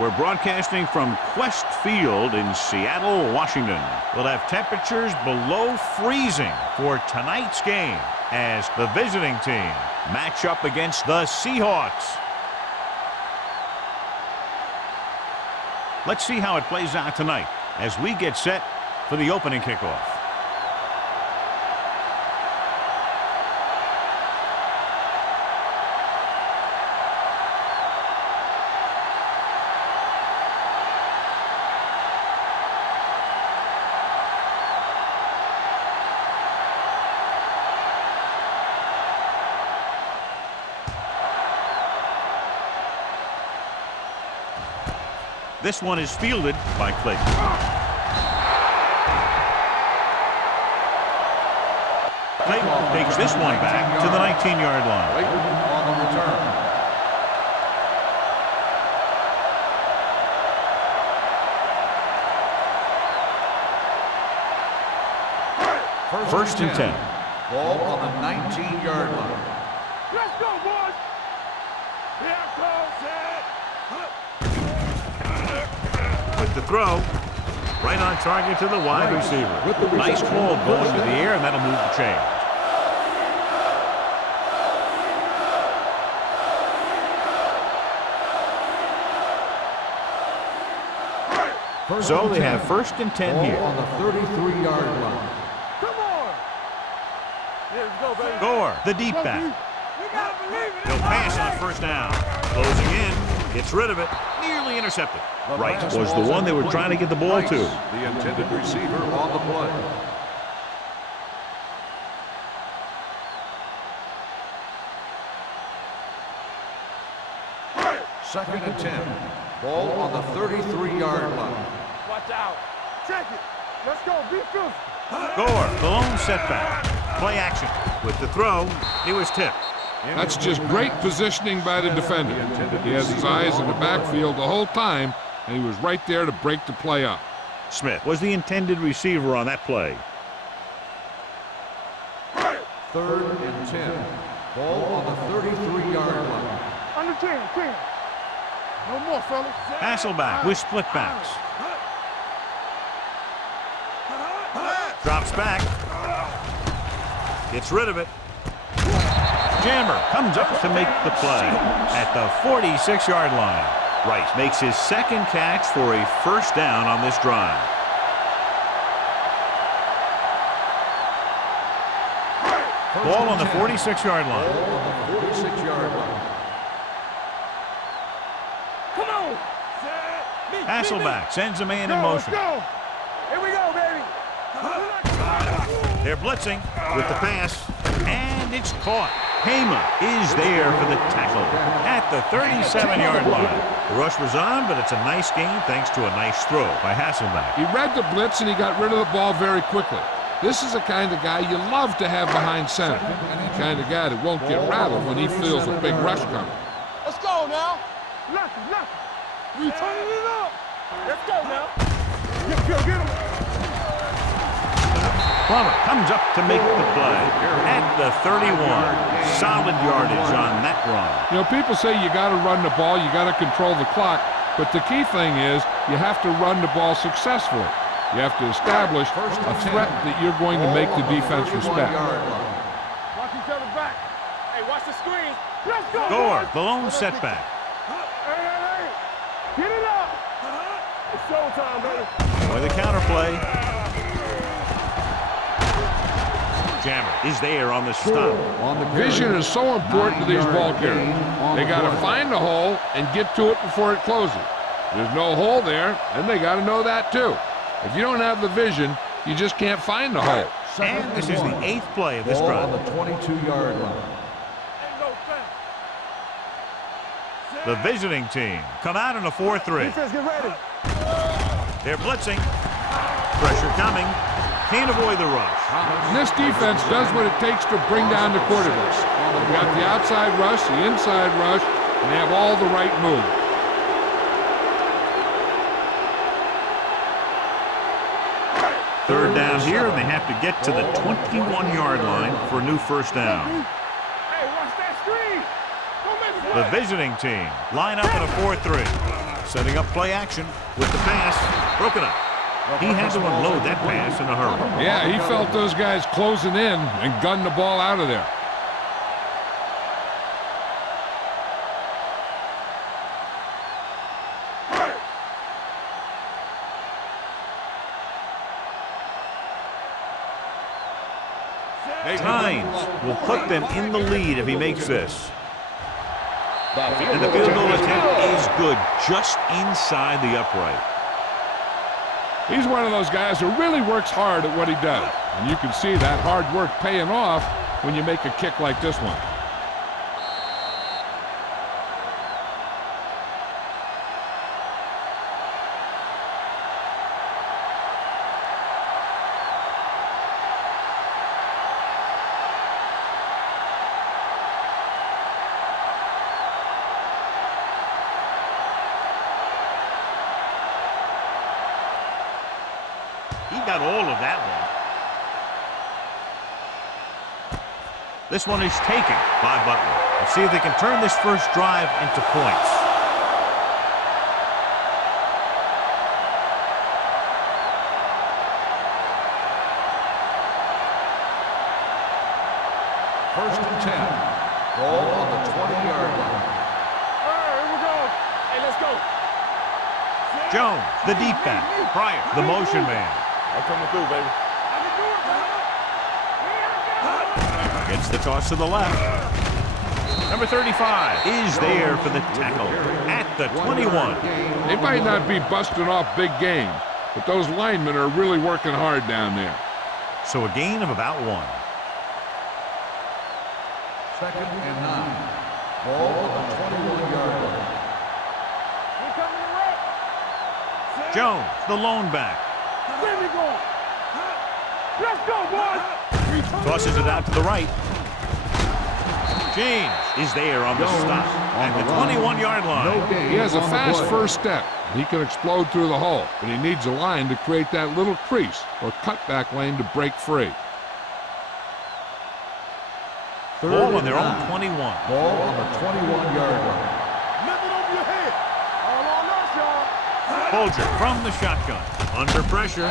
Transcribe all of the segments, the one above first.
We're broadcasting from Quest Field in Seattle, Washington. We'll have temperatures below freezing for tonight's game as the visiting team match up against the Seahawks. Let's see how it plays out tonight as we get set for the opening kickoff. This one is fielded by Clayton. Clayton takes this one back to the 19-yard line. On the return. First and 10. Ball on the 19-yard line. Let's go, boys! Here comes it! With the throw, right on target to the wide receiver. Nice ball going to the air, and that'll move the chains. So they have first and 10 here. On the 33-yard line. Come on! Here we go, baby. Gore, the deep back. We gotta believe it. He'll pass on first down. Closing in, gets rid of it, nearly intercepted. Right was the one they were trying to get the ball to. The intended receiver on the play. Second and 10. Ball on the 33-yard line. Watch out. Check it. Let's go. Be good. Gore, the lone setback. Play action. With the throw, he was tipped. That's just great positioning by the defender. He has his eyes in the backfield the whole time, and he was right there to break the play up. Smith was the intended receiver on that play. Third and 10. Ball on the 33-yard line. Under 10. No more, fellas. Hasselback with split backs. Drops back. Gets rid of it. Jammer comes up to make the play at the 46-yard line. Rice makes his second catch for a first down on this drive. Ball on the 46-yard line. Ball on the 46-yard line. Come on. Hasselback sends a man in Let's motion. go. Here we go, baby. They're blitzing with the pass, and it's caught. Hema is there for the tackle at the 37-yard line. The rush was on, but it's a nice gain thanks to a nice throw by Hasselback. He read the blitz, and he got rid of the ball very quickly. This is the kind of guy you love to have behind center. The kind of guy that won't get rattled when he feels a big rush coming. Let's go now. Lucky. We turning it up. Let's go now. Get him. Plummer comes up to make the play at the 31. Solid yardage on that run. You know, people say you got to run the ball, you got to control the clock, but the key thing is you have to run the ball successfully. You have to establish a threat that you're going to make the defense respect. Watch each other back. Hey, watch the screen. Let's go. Gore, boys. the lone setback. Hey. Get it up. It's showtime, baby. With a counterplay. Jammer is there on the stop. Vision is so important to these ball carriers. They got to find the hole and get to it before it closes. There's no hole there, and they got to know that too. If you don't have the vision, you just can't find the hole. And this is the 8th play of this Ball drive. on the 22-yard line. The visiting team come out in a 4-3. Defense, get ready. They're blitzing. Pressure coming. Can't avoid the rush. And this defense does what it takes to bring down the quarterback. They've got the outside rush, the inside rush, and they have all the right moves. Third down here, and they have to get to the 21-yard line for a new first down. Hey, watch that screen. Don't miss it. The visiting team line up in a 4-3. Setting up play action with the pass. Broken up. He had to unload that pass in a hurry. Yeah, he felt those guys closing in and gunned the ball out of there. Hines will put them in the lead if he makes this. And the field goal attempt is good, just inside the upright. He's one of those guys who really works hard at what he does. And you can see that hard work paying off when you make a kick like this one. He got all of that one. This one is taken by Butler. Let's see if they can turn this first drive into points. First and 10. Ball on the 20-yard line. All right, here we go. Hey, let's go. Jones, the deep back. Pryor, the motion man. I'm coming through, baby. I can do it, Gets the toss to the left. Number 35 is there for the tackle at the 21. They might not be busting off big games, but those linemen are really working hard down there. So a gain of about 1. Second and 9. Ball on the 21-yard line. Here coming the right. Jones, the lone back. Where we going? Let's go, boys. Tosses it out to the right. James is there on the stop at the 21-yard line. He has a fast first step. He can explode through the hole, but he needs a line to create that little crease or cutback lane to break free. Ball on their own 21. Ball on the 21-yard line. Lift it over your head. All on us, y'all. Folger from the shotgun. Under pressure.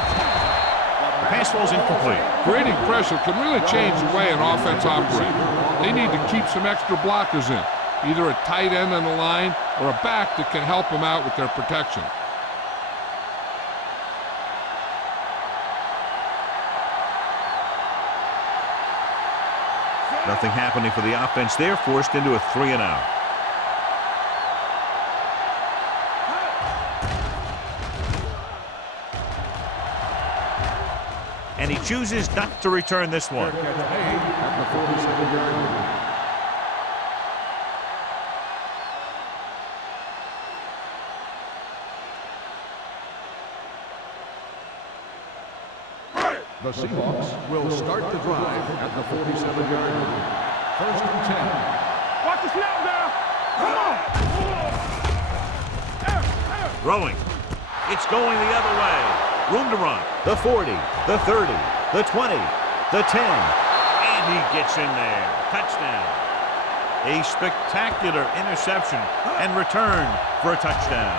The pass falls incomplete. Creating pressure can really change the way an offense operates. They need to keep some extra blockers in, either a tight end on the line or a back that can help them out with their protection. Nothing happening for the offense there, forced into a 3-and-out. And he chooses not to return this one. Catch made at the 47-yard line. The Seahawks will start the drive at the 47-yard line. First and 10. Watch the snap now. Come on. Throwing. It's going the other way. Room to run. The 40, the 30, the 20, the 10. And he gets in there. Touchdown. A spectacular interception and return for a touchdown.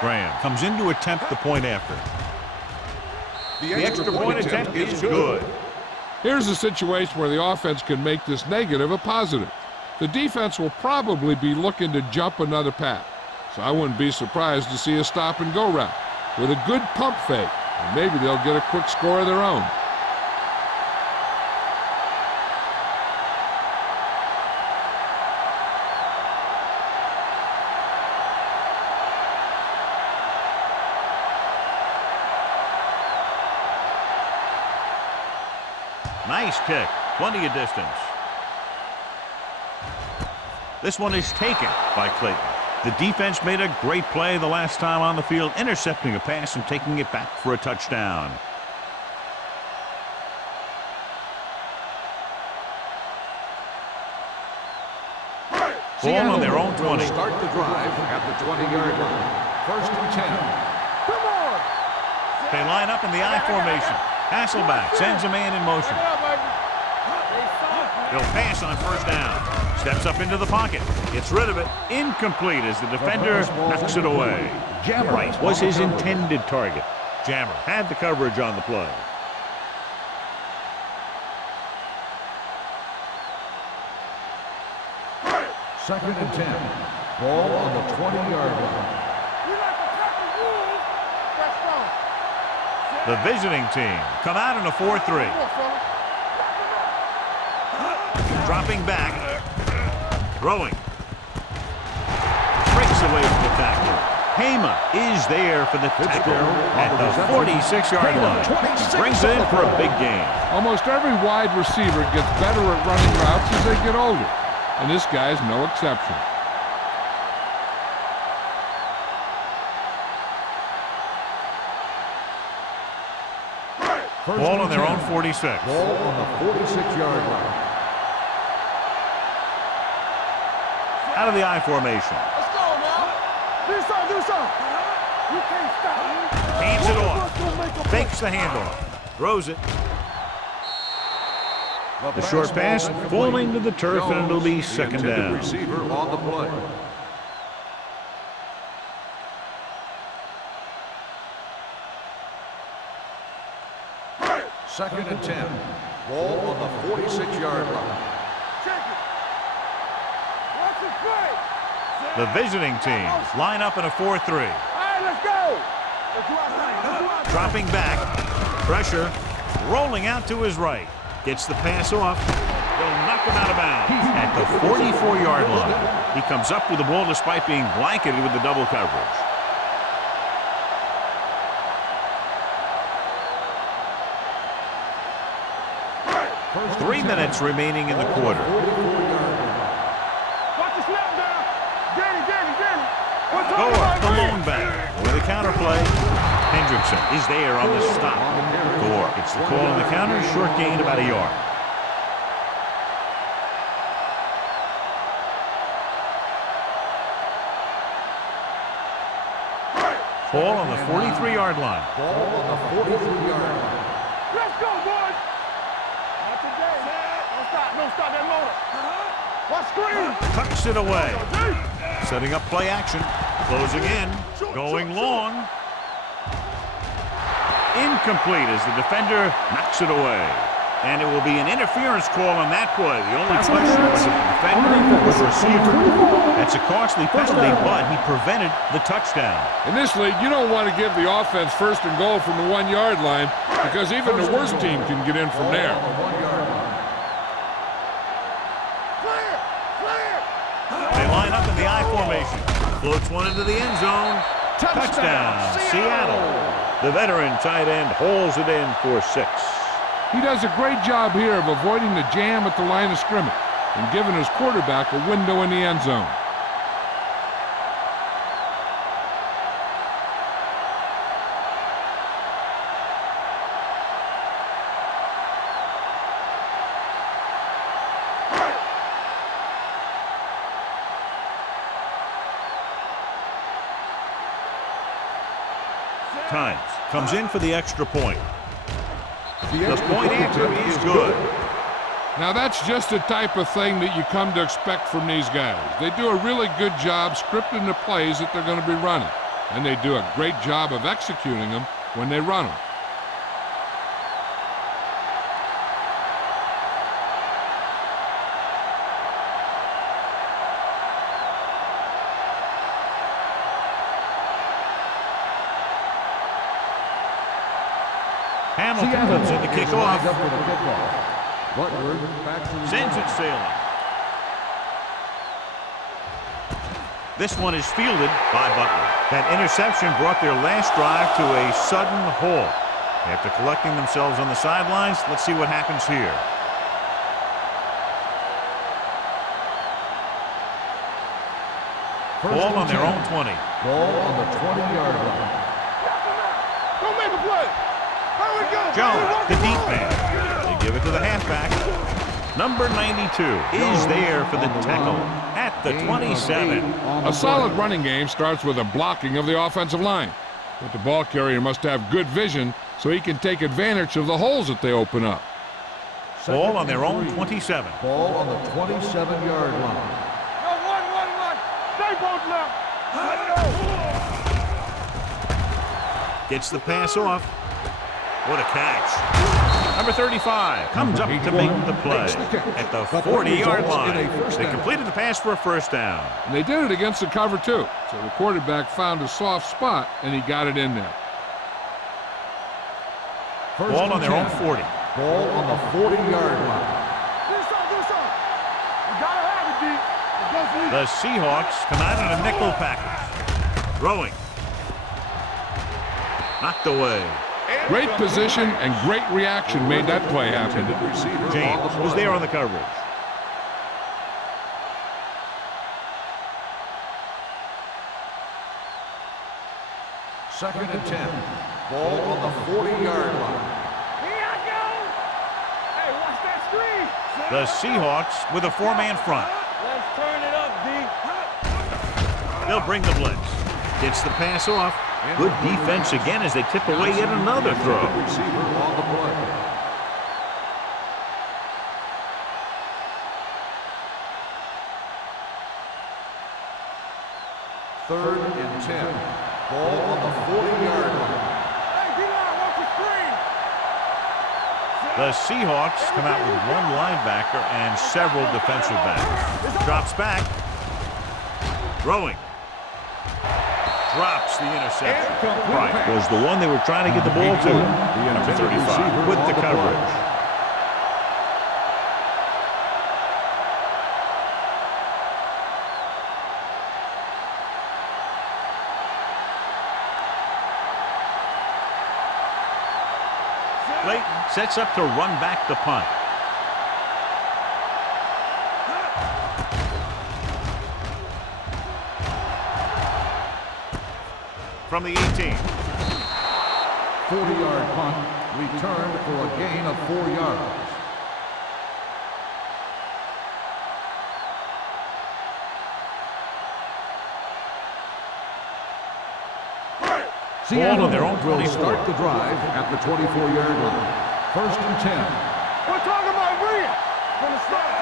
Graham comes in to attempt the point after. The extra point attempt is good. Here's a situation where the offense can make this negative a positive. The defense will probably be looking to jump another pass, so I wouldn't be surprised to see a stop-and-go route with a good pump fake, and maybe they'll get a quick score of their own. Nice kick. Plenty of distance. This one is taken by Clayton. The defense made a great play the last time on the field, intercepting a pass and taking it back for a touchdown. Ball on their own 20. Start the drive at the 20-yard line. First and 10. Come on. They line up in the I formation. Hasselback sends a man in motion. He'll pass on first down. Steps up into the pocket. Gets rid of it. Incomplete as the defender knocks it away. Wright was his intended target. Jammer had the coverage on the play. Second and 10. Ball on the 20-yard line. The visiting team come out in a 4-3. Dropping back. Throwing. Breaks away from the tackle. Hema is there for the tackle at the 46-yard line. Brings it in for a big gain. Almost every wide receiver gets better at running routes as they get older, and this guy's no exception. Ball on their own 46. Ball on the 46-yard line. Out of the I formation. Let's go now. Do something. You can't stop. Hands it off. Fakes the handoff. Throws it. The short pass falling to the turf, and it'll be second down. Receiver on the play. Second and 10. Ball on the 46-yard line. Check it. Watch it play. The visiting team line up in a 4-3. All right, let's go. Let's do our thing. Dropping back. Pressure. Rolling out to his right. Gets the pass off. They'll knock him out of bounds at the 44-yard line. He comes up with the ball despite being blanketed with the double coverage. First 3 minutes remaining in the quarter. Watch the snap down. Get it. What's Gore, the lone back. With a counter play. Hendrickson is there on the stop. Gore gets the call on the counter. Short gain about a yard. Ball on the 43-yard line. Ball on the 43-yard line. Let's go, boys. Not today, man. Don't stop that motor. Watch screen. Tucks it away. Setting up play action. Closing in. Going long. Incomplete as the defender knocks it away. And it will be an interference call on that play. The only question was if the defender or the receiver. That's a costly penalty, but he prevented the touchdown. In this league, you don't want to give the offense first and goal from the 1-yard line because even the worst team can get in from there. They line up in the I formation. Floats one into the end zone. Touchdown, Seattle. The veteran tight end holds it in for 6. He does a great job here of avoiding the jam at the line of scrimmage and giving his quarterback a window in the end zone. Times comes in for the extra point. The point after is good. Now that's just the type of thing that you come to expect from these guys. They do a really good job scripting the plays that they're going to be running, and they do a great job of executing them when they run them. Hamilton comes in to kick off. Sends it sailing. This one is fielded by Butler. That interception brought their last drive to a sudden halt. After collecting themselves on the sidelines, let's see what happens here. Ball on their own 20. Ball on the 20-yard line. Don't make a play. Here we go. Jones, the deep man. They give it to the halfback. Number 92 is there for the tackle at the 27. A solid running game starts with a blocking of the offensive line. But the ball carrier must have good vision so he can take advantage of the holes that they open up. Ball on their own 27. Ball on the 27-yard line. No, one. Stay both left. Gets the pass off. What a catch. Number 35 comes up to make the play at the 40-yard line. They completed the pass for a first down. And they did it against the cover, too. So the quarterback found a soft spot, and he got it in there. Ball on their own 40. Ball on the 40-yard line. Do something. You gotta have it, D. The Seahawks come out in a nickel package. Throwing. Knocked away. Great position and great reaction made that play happen. James was there on the coverage. Second and 10. Ball on the 40-yard line. Here I go. Hey, watch that screen. The Seahawks with a four-man front. Let's turn it up, D. They'll bring the blitz. Gets the pass off. Good defense again as they tip away yet another throw. Receiver on the play. Third and 10. Ball on the 40-yard line. Hey, D-line, watch the screen. The Seahawks come out with one linebacker and several defensive backs. Drops back. Throwing. Drops the interception. Right, was the one they were trying to get the ball to. Number 35 with the coverage. Clayton sets up to run back the punt. From the 18. 40-yard punt, returned for a gain of 4 yards. Ball on their own will 24. start the drive at the 24-yard line. First and 10. We're talking about brilliant. From the start.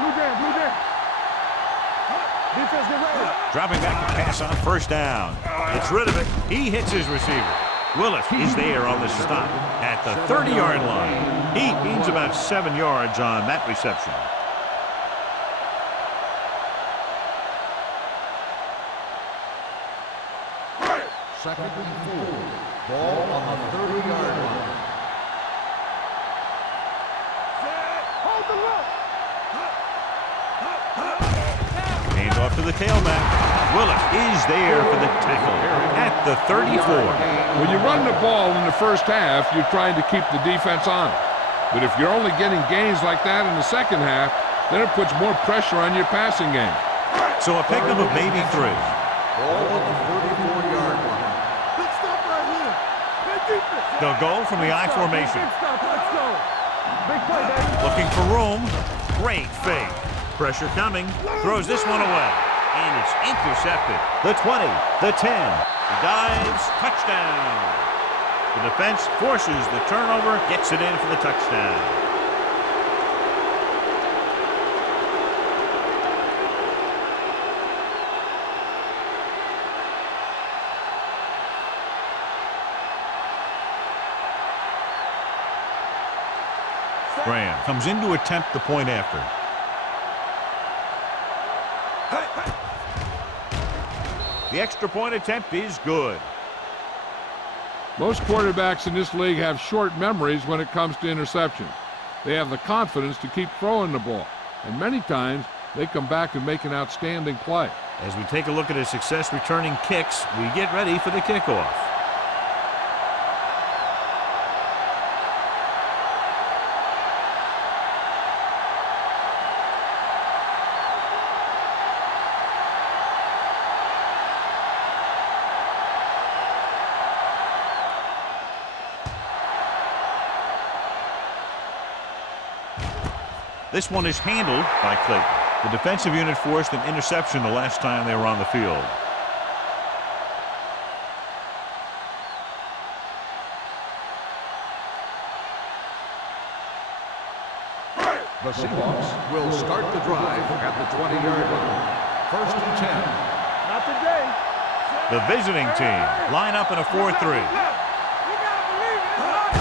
Blue jam. Defense get ready. Dropping back to pass on first down. Gets rid of it. He hits his receiver. Willis is there on the stop at the 30-yard line. He gains about 7 yards on that reception. Second and 4. Ball on the 30-yard line. Hold the look. Hands off to the tailback. Willis is there for the tackle at the 34. When you run the ball in the first half, you're trying to keep the defense on it. But if you're only getting gains like that in the second half, then it puts more pressure on your passing game. So a pickup of maybe 3. Ball on the 34-yard line. Big stop right here. Big defense. They'll go from the I formation. Big stop. Let's go. Big play, baby. Looking for room. Great fake. Pressure coming. Throws this one away. And it's intercepted. The 20. The 10. He dives. Touchdown. The defense forces the turnover. Gets it in for the touchdown. Graham comes in to attempt the point after. The extra point attempt is good. Most quarterbacks in this league have short memories when it comes to interceptions. They have the confidence to keep throwing the ball, and many times they come back and make an outstanding play. As we take a look at his success returning kicks, we get ready for the kickoff. This one is handled by Clayton. The defensive unit forced an interception the last time they were on the field. The Seahawks will start the drive at the 20-yard line. 1st and 10. Not today. The visiting team line up in a 4-3.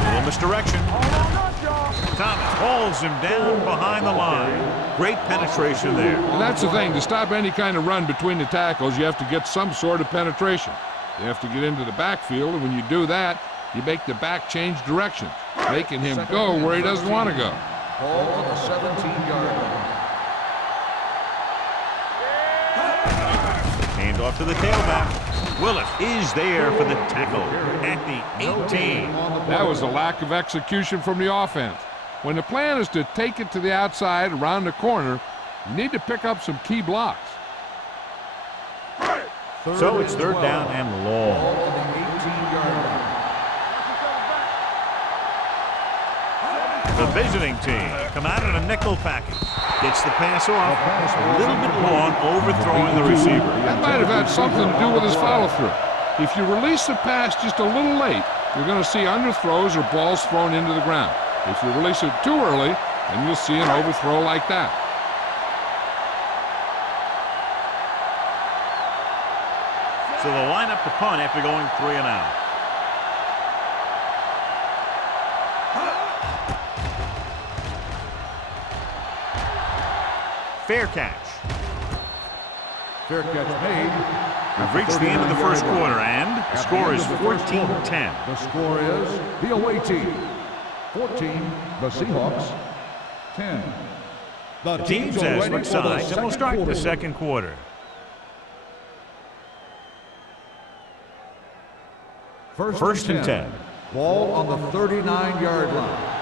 Little misdirection. Thomas hauls him down behind the line. Great penetration there. And that's the thing. To stop any kind of run between the tackles, you have to get some sort of penetration. You have to get into the backfield, and when you do that, you make the back change directions, making him go where he doesn't want to go. Ball on the 17-yard line. Hand off to the tailback. Willis is there for the tackle at the 18. That was a lack of execution from the offense. When the plan is to take it to the outside around the corner, you need to pick up some key blocks. So it's 3rd down and long. Ball on the 18-yard line. The visiting team come out in a nickel package. Gets the pass off. A little bit long, overthrowing the receiver. That might have had something to do with his follow-through. If you release the pass just a little late, you're going to see underthrows or balls thrown into the ground. If you release it too early, then you'll see an overthrow like that. So they'll line up to punt after going 3 and out. Fair catch. Fair catch made. We've reached the end of the 1st quarter, and the score is 14-10. The score is the away team 14, the Seahawks 10. The teams as switch sides, and we'll start the 2nd quarter. First and 10. Ball on the 39-yard line.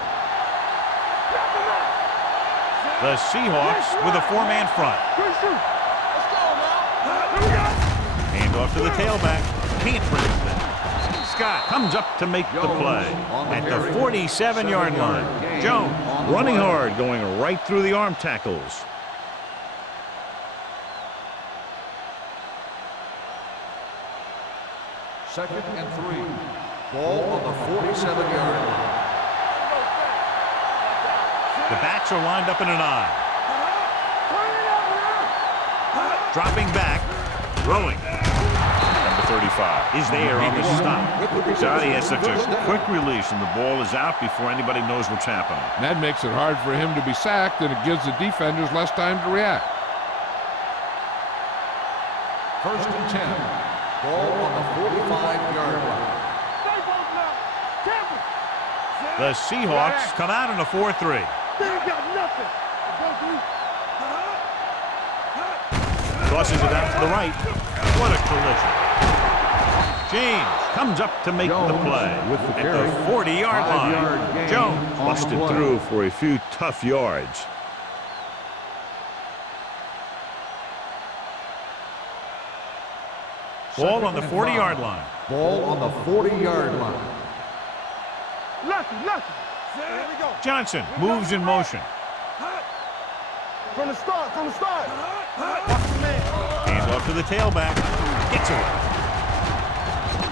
The Seahawks with a 4-man front. Let's go now. Hand off to the tailback. Can't predict that. Scott comes up to make the play at the 47-yard line. Jones running hard, going right through the arm tackles. Second and 3. Ball on the 47-yard line. The backs are lined up in an I. Dropping back, throwing. Number 35 is there on the stop. Johnny has such a quick release, and the ball is out before anybody knows what's happening. And that makes it hard for him to be sacked, and it gives the defenders less time to react. 1st and 10. Ball on the 45-yard line. The Seahawks come out in a 4-3. They ain't got nothing. Tosses it out to the right. What a collision. James comes up to make the play at the 40-yard line. Jones busted through for a few tough yards. Ball on the 40-yard line. Ball on the 40-yard line. Lucky. Here we go. Johnson moves in motion. From the start. Watch the man. Hands off to the tailback. Gets away.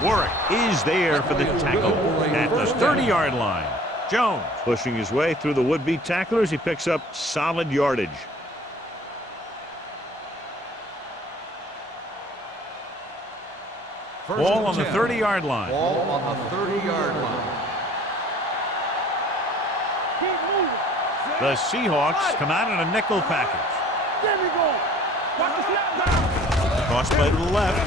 Warwick is there for the tackle at the 30-yard line. Jones pushing his way through the would-be tacklers. He picks up solid yardage. Ball on the 30-yard line. Ball on the 30-yard line. Keep moving. The Seahawks come out in a nickel package. There we go. Watch the snap now. Cross play to the left.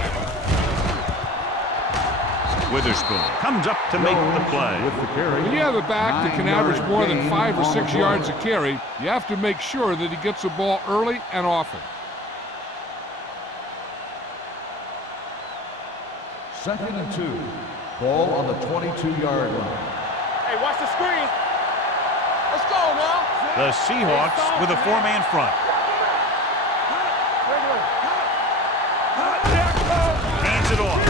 Witherspoon comes up to make the play. When you have a back that can average more than 5 or 6 yards a carry, you have to make sure that he gets the ball early and often. Second and 2. Ball on the 22-yard line. Hey, watch the screen. Let's go now. The Seahawks with a 4-man front. Hands it off.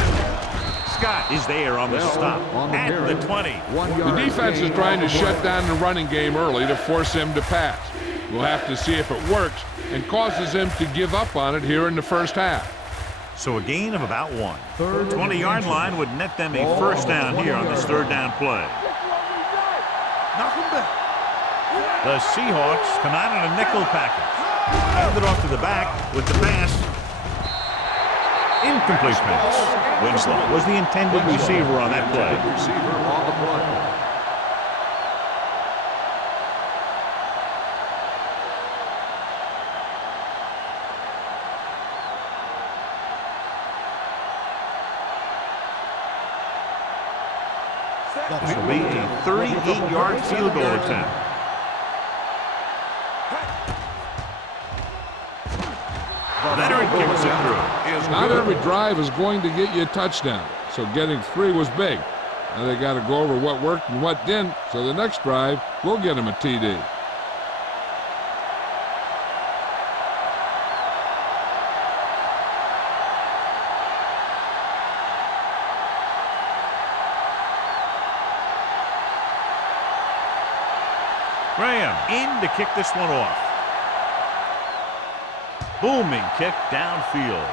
Scott is there on the stop at the 20. The defense is trying to shut down the running game early to force him to pass. We'll have to see if it works and causes him to give up on it here in the first half. So a gain of about 1. Third 20-yard line would net them a Ball first on the down here on this 20-yard third down play. Knock him back. The Seahawks come out in a nickel package. Hand it off to the back with the pass. Incomplete pass. Winslow was the intended receiver on that play. Receiver on the play. This will be a 38-yard field goal attempt. Leonard kicks it through. Not every drive is going to get you a touchdown, so getting 3 was big. Now they got to go over what worked and what didn't, so the next drive will get him a TD. Graham in to kick this one off. Booming kick downfield.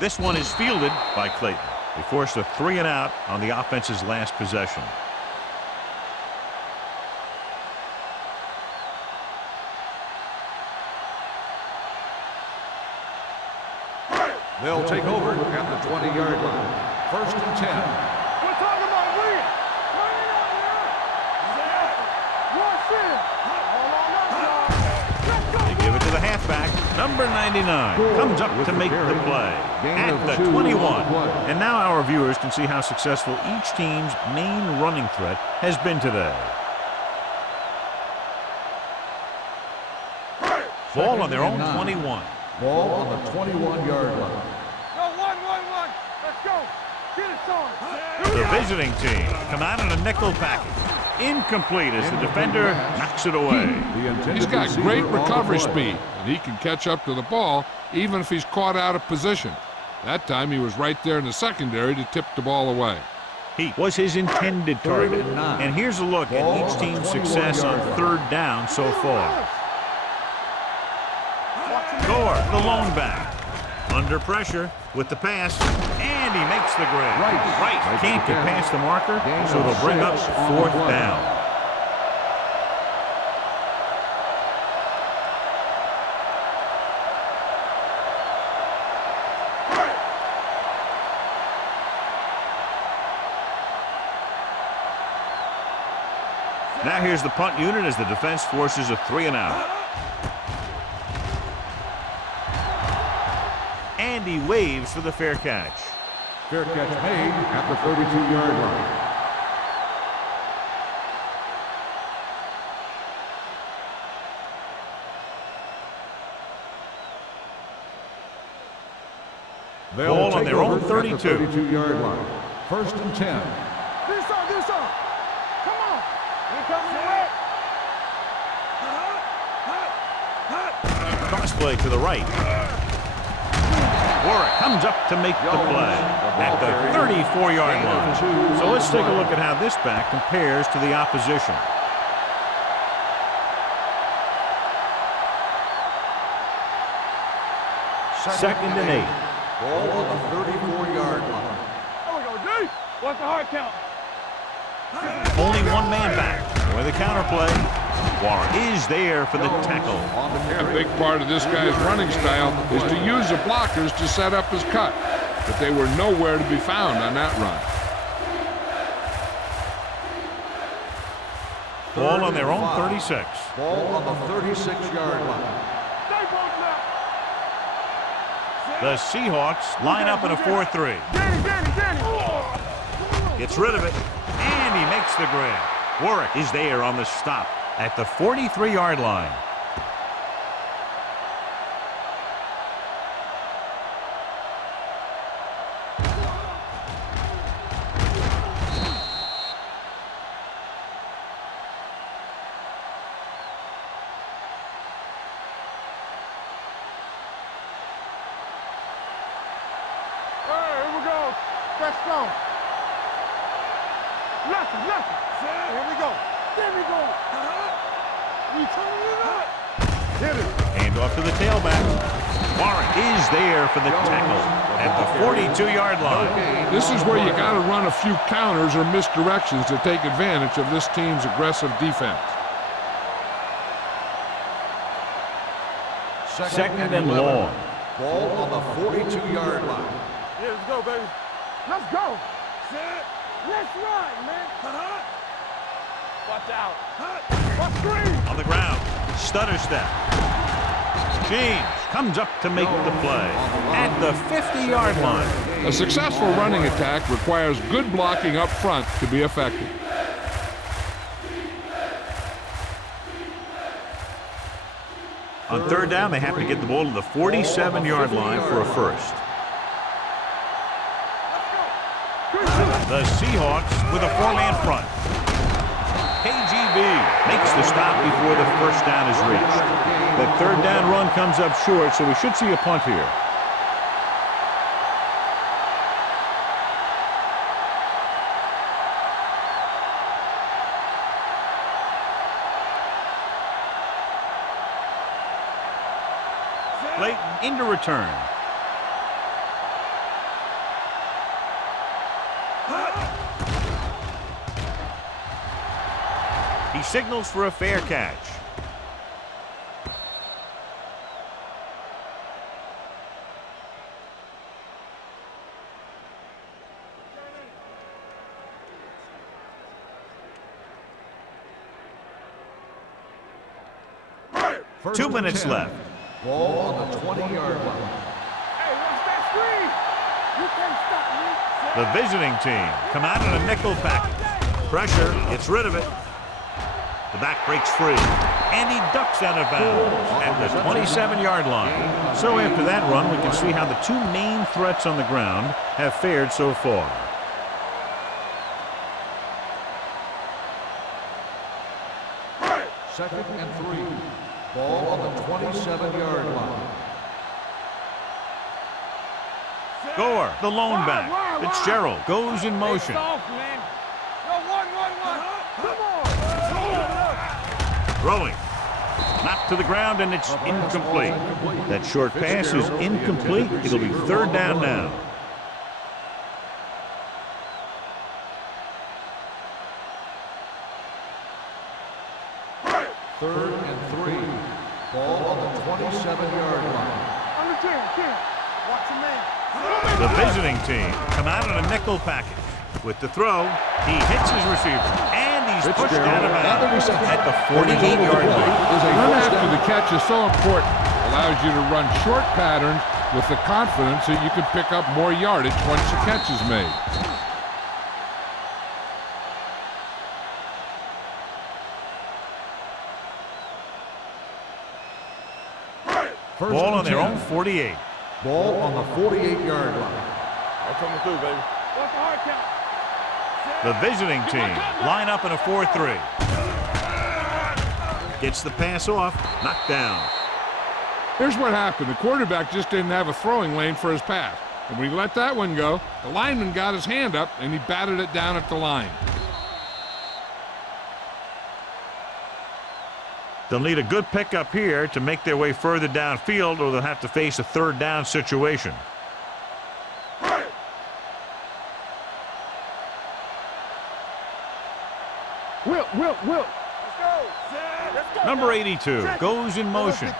This one is fielded by Clayton. They forced a 3 and out on the offense's last possession. They'll take over at the 20-yard line. First and 10. We're talking about Williams. Turn it up now. Watch it. Hold on up, y'all. Let's go. They give it to the halfback. Number 99 comes up to make the play at the 21. And now our viewers can see how successful each team's main running threat has been today. Ball on their own 21. Ball on the 21-yard line. Go, 1-1-1. Let's go. Get it on. The visiting team come out in a nickel package. Incomplete as the defender knocks it away. He's got great recovery speed, and he can catch up to the ball even if he's caught out of position. That time he was right there in the secondary to tip the ball away. He was his intended target. And here's a look at each team's success on third down so far. Gore, the lone back. Under pressure with the pass, and he makes the grab. Right. Can't get past the marker, so it'll bring up fourth down. Now here's the punt unit as the defense forces a 3 and out. And he waves for the fair catch. Fair catch made at the 32-yard line. Ball on their own 32. 32-yard line. First and 10. Do something. Come on. We coming away. Crossplay to the right. Warwick comes up to make the play at the 34-yard line. So let's take a look at how this back compares to the opposition. Second and 8. Ball on the 34-yard line. There we go, D. What's the hard count? Only one man back. With a counterplay, Warwick is there for the tackle. A big part of this guy's running style is to use the blockers to set up his cut, but they were nowhere to be found on that run. Ball on their own 36. Ball on the 36-yard line. Stay both left. The Seahawks line up in a 4-3. Danny. Gets rid of it, and he makes the grab. Warwick is there on the stop at the 43-yard line. Here we go. Let's go. Left. Here we go. There we go. Hit it. Hand off to the tailback. Warren is there for the tackle at the 42-yard line. This is where you got to run a few counters or misdirections to take advantage of this team's aggressive defense. Second and long. Ball on the 42-yard line. Yeah, let's go, baby. Let's go. Set. Let's run, man. Watch out. Watch screen. On the ground. Stutter step. James comes up to make the play at the 50-yard line. A successful running attack requires good blocking up front to be effective. On third down, they have to get the ball to the 47-yard line for a first. The Seahawks with a four-man front. KGB makes the stop before the first down is reached. The third down run comes up short, so we should see a punt here. Clayton into return. He signals for a fair catch. First 2 and minutes 10. left. Ball on the 20-yard line. Hey, watch that screen. You can't stop me. The visiting team come out in a nickel package. Pressure, gets rid of it. The back breaks free, and he ducks out of bounds at the 27-yard line. So after that run, we can see how the two main threats on the ground have fared so far. Second and 3. Ball on the 27-yard line. Gore, the lone back. Fitzgerald goes in motion. Off, man. Yo, one. Come on. Throwing. Knocked to the ground, and it's incomplete. That short pass is incomplete. It'll be third down now. Third and 3. Ball on the 27-yard line. Under 10. Watch your man. The visiting team come out in a nickel package. With the throw, he hits his receiver, and he's pushed out of bounds at the 48-yard line. Run after the catch is so important. Allows you to run short patterns with the confidence that you can pick up more yardage once the catch is made. First Ball and on their 10. own 48. Ball on the 48-yard line. I'm coming through, baby. What's the hard count? The visiting team line up in a 4-3. Gets the pass off, knocked down. Here's what happened. The quarterback just didn't have a throwing lane for his pass. And when he let that one go, the lineman got his hand up and he batted it down at the line. They'll need a good pickup here to make their way further downfield, or they'll have to face a third down situation. Will. Let's go. Number 82 goes in motion.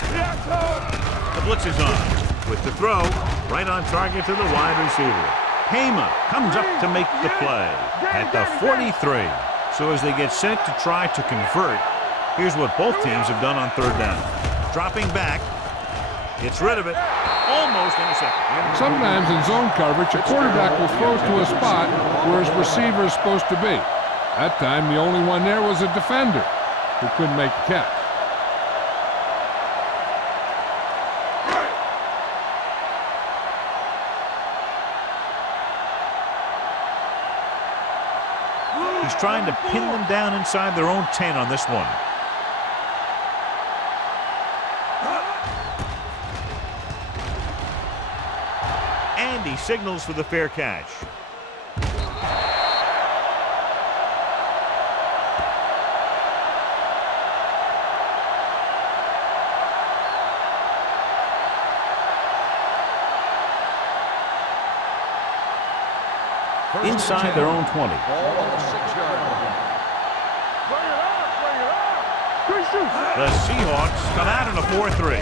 The blitz is on. With the throw, right on target to the wide receiver. Hema comes up to make the play at the 43. So as they get set to try to convert, here's what both teams have done on third down. Dropping back, gets rid of it, almost intercepted. Sometimes in zone coverage, a quarterback will throw to a spot where his receiver is supposed to be. That time, the only one there was a defender who couldn't make the catch. He's trying to pin them down inside their own 10 on this one. And he signals for the fair catch. inside their own 20. Ball on the 6-yard line. Bring it up, bring it up. Good shoot. The Seahawks come out in a 4-3.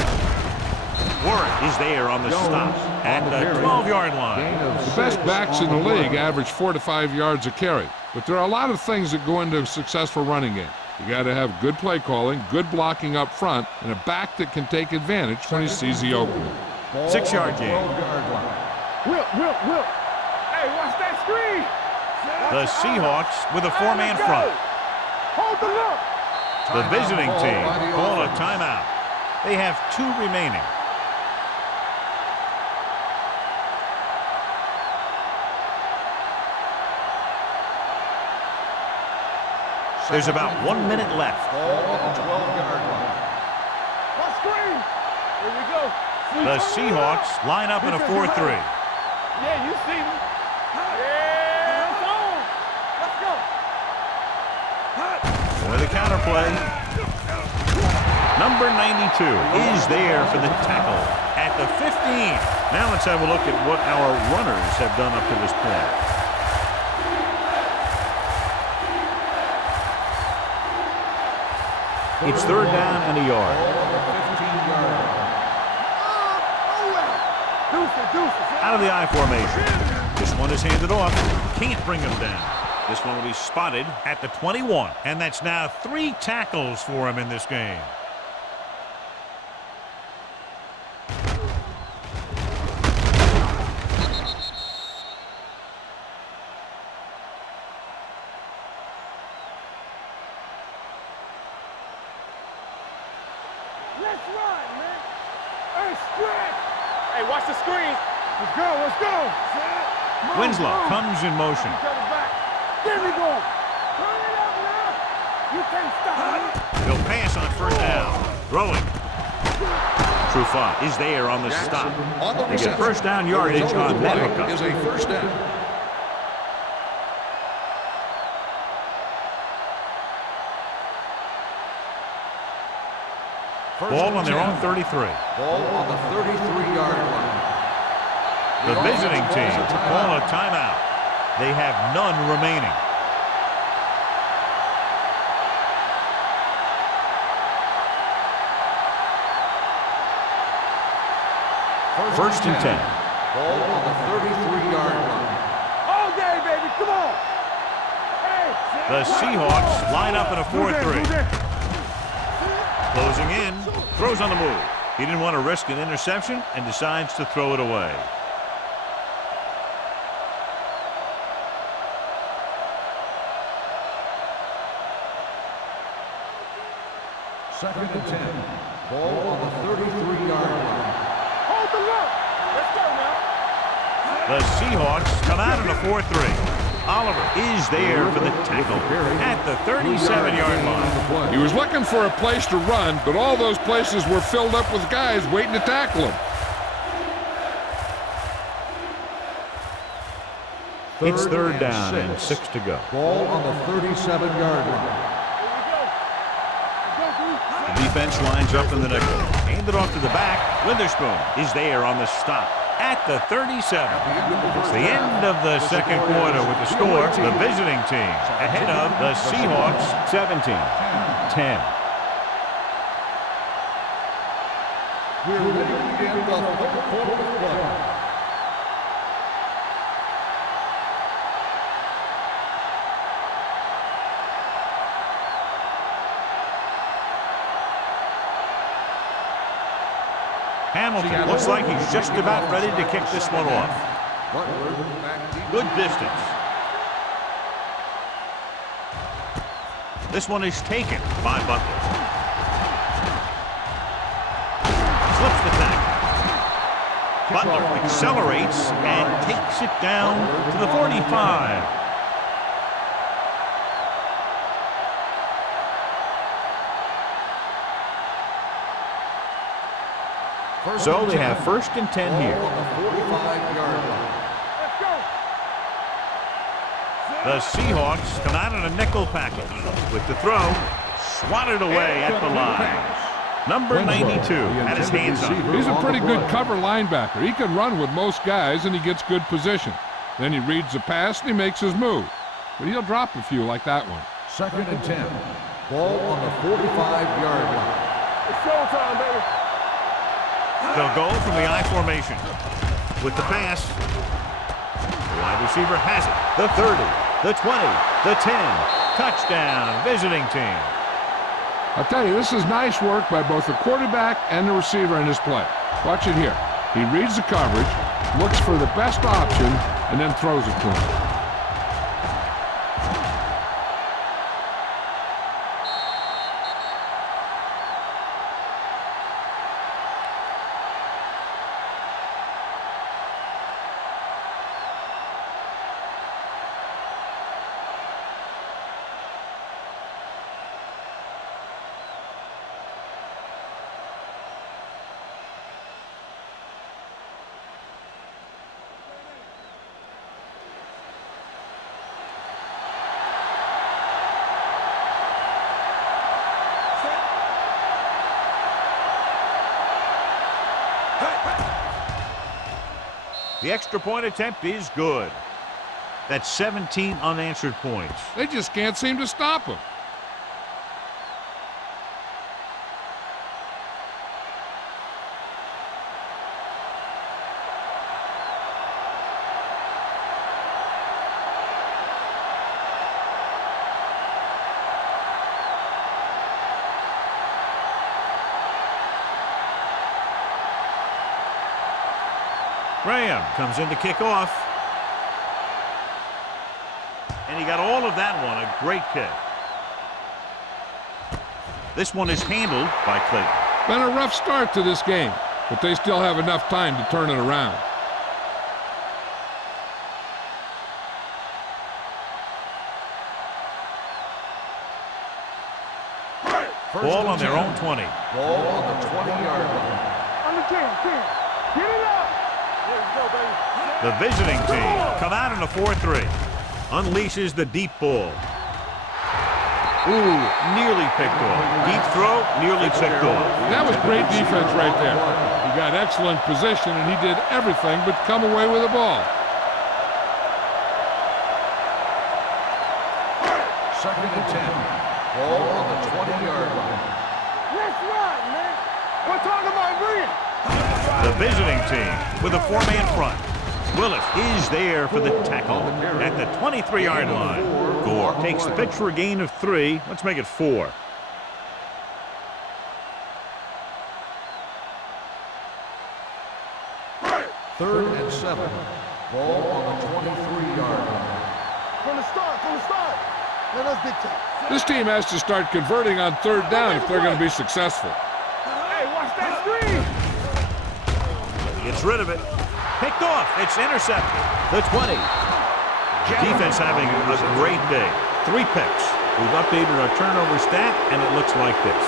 Warren is there on the stop at the 12-yard line. The best backs in the league average 4 to 5 yards a carry. But there are a lot of things that go into a successful running game. You got to have good play calling, good blocking up front, and a back that can take advantage when he sees the opening. 6-yard gain. Will. Hey, watch that screen. The Seahawks with a 4-man front. Hold the look. The visiting team call a timeout. They have 2 remaining. There's about 1 minute left. Ball on the 12-yard line. Watch screen. Here we go. The Seahawks line up in a 4-3. Yeah, you see me. Yeah, it's on. Let's go. With the counter play. Number 92 is there for the tackle at the 15. Now let's have a look at what our runners have done up to this point. It's 3rd down and a yard. Out of the I formation. This one is handed off. Can't bring him down. This one will be spotted at the 21. And that's now 3 tackles for him in this game. Let's run, man. Hey, stretch. Hey, watch the screen. Let's go, let's go. Winslow comes in motion. There we go. Turn it up now. You can't stop me. He'll pass on 1st down. Throwing. Trufant is there on the stop. They get 1st down yardage on that hookup. Is a 1st down. Ball on their own 33. Ball on the 33-yard line. The visiting team call a timeout. They have none remaining. First and 10. Ball on the 33-yard line. All day, baby. Come on. Hey. The Seahawks line up in a 4-3. Closing in, throws on the move. He didn't want to risk an interception and decides to throw it away. Second and 10. Ball on the 33-yard line. Hold the look. Let's go now. The Seahawks come out in a 4-3. Oliver is there for the tackle at the 37-yard line. He was looking for a place to run, but all those places were filled up with guys waiting to tackle him. It's 3rd down and 6 to go. Ball on the 37-yard line. The defense lines up in the nickel. Handed off to the back. Witherspoon is there on the stop at the 37. It's the end of the 2nd quarter with the score. The visiting team ahead of the Seahawks 17-10. We're ready to begin the 3rd quarter of play. Hamilton looks like he's just about ready to kick this one off. Good distance. This one is taken by Butler. Slips the tackle. Butler accelerates and takes it down to the 45. So they have 1st and 10 here. The Seahawks come out in a nickel package with the throw swatted away at the line. Number 92 had his hands on. He's a pretty good cover linebacker. He can run with most guys, and he gets good position. Then he reads the pass and he makes his move. But he'll drop a few like that one. 2nd and 10. Ball on the 45-yard line. It's showtime, baby. They'll go from the I formation. With the pass, the wide receiver has it. The 30, the 20, the 10. Touchdown, visiting team. I'll tell you, this is nice work by both the quarterback and the receiver in this play. Watch it here. He reads the coverage, looks for the best option, and then throws it to him. The extra point attempt is good. That's 17 unanswered points. They just can't seem to stop him. Graham comes in to kick off. And he got all of that one. A great kick. This one is handled by Clayton. Been a rough start to this game, but they still have enough time to turn it around. Ball on their own 20. Ball on the 20-yard line. On the 10. Get it up. The visiting team come out in a 4-3. Unleashes the deep ball. Ooh, nearly picked off. Deep throw, nearly picked off. That was great defense right there. He got excellent position, and he did everything but come away with the ball. 2nd and 10. Ball on the 20-yard line. Let's run, man. We're talking about green. The visiting team with a 4-man front. Willis is there for the tackle at the 23-yard line. Gore takes the pitch for a gain of 3. Let's make it 4. Third and 7. Ball on the 23-yard line. From the start. Let us dictate. This team has to start converting on 3rd down if they're going to be successful. Hey, watch that screen. Gets rid of it. Picked off. It's intercepted. The 20. Defense having a great day. 3 picks. We've updated our turnover stat, and it looks like this.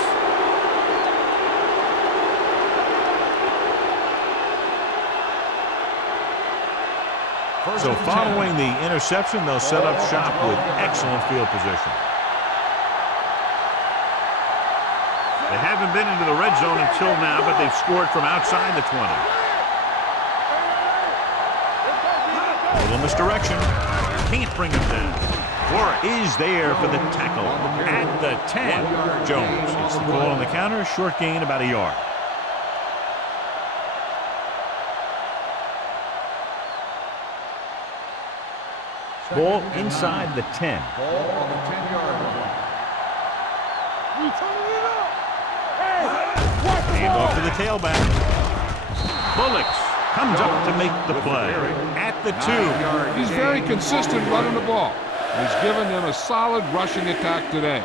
So following the interception, they'll set up shop with excellent field position. They haven't been into the red zone until now, but they've scored from outside the 20. A little misdirection. Can't bring him down. Warwick is there for the tackle at the 10. Jones gets the call on the counter. Short gain, about a yard. Ball inside the 10. Ball on the 10-yard line. We turning it up. Hey, watch the Hand ball. off to the tailback. Bullocks comes up to make the play at the 2. He's very consistent running the ball. He's given them a solid rushing attack today.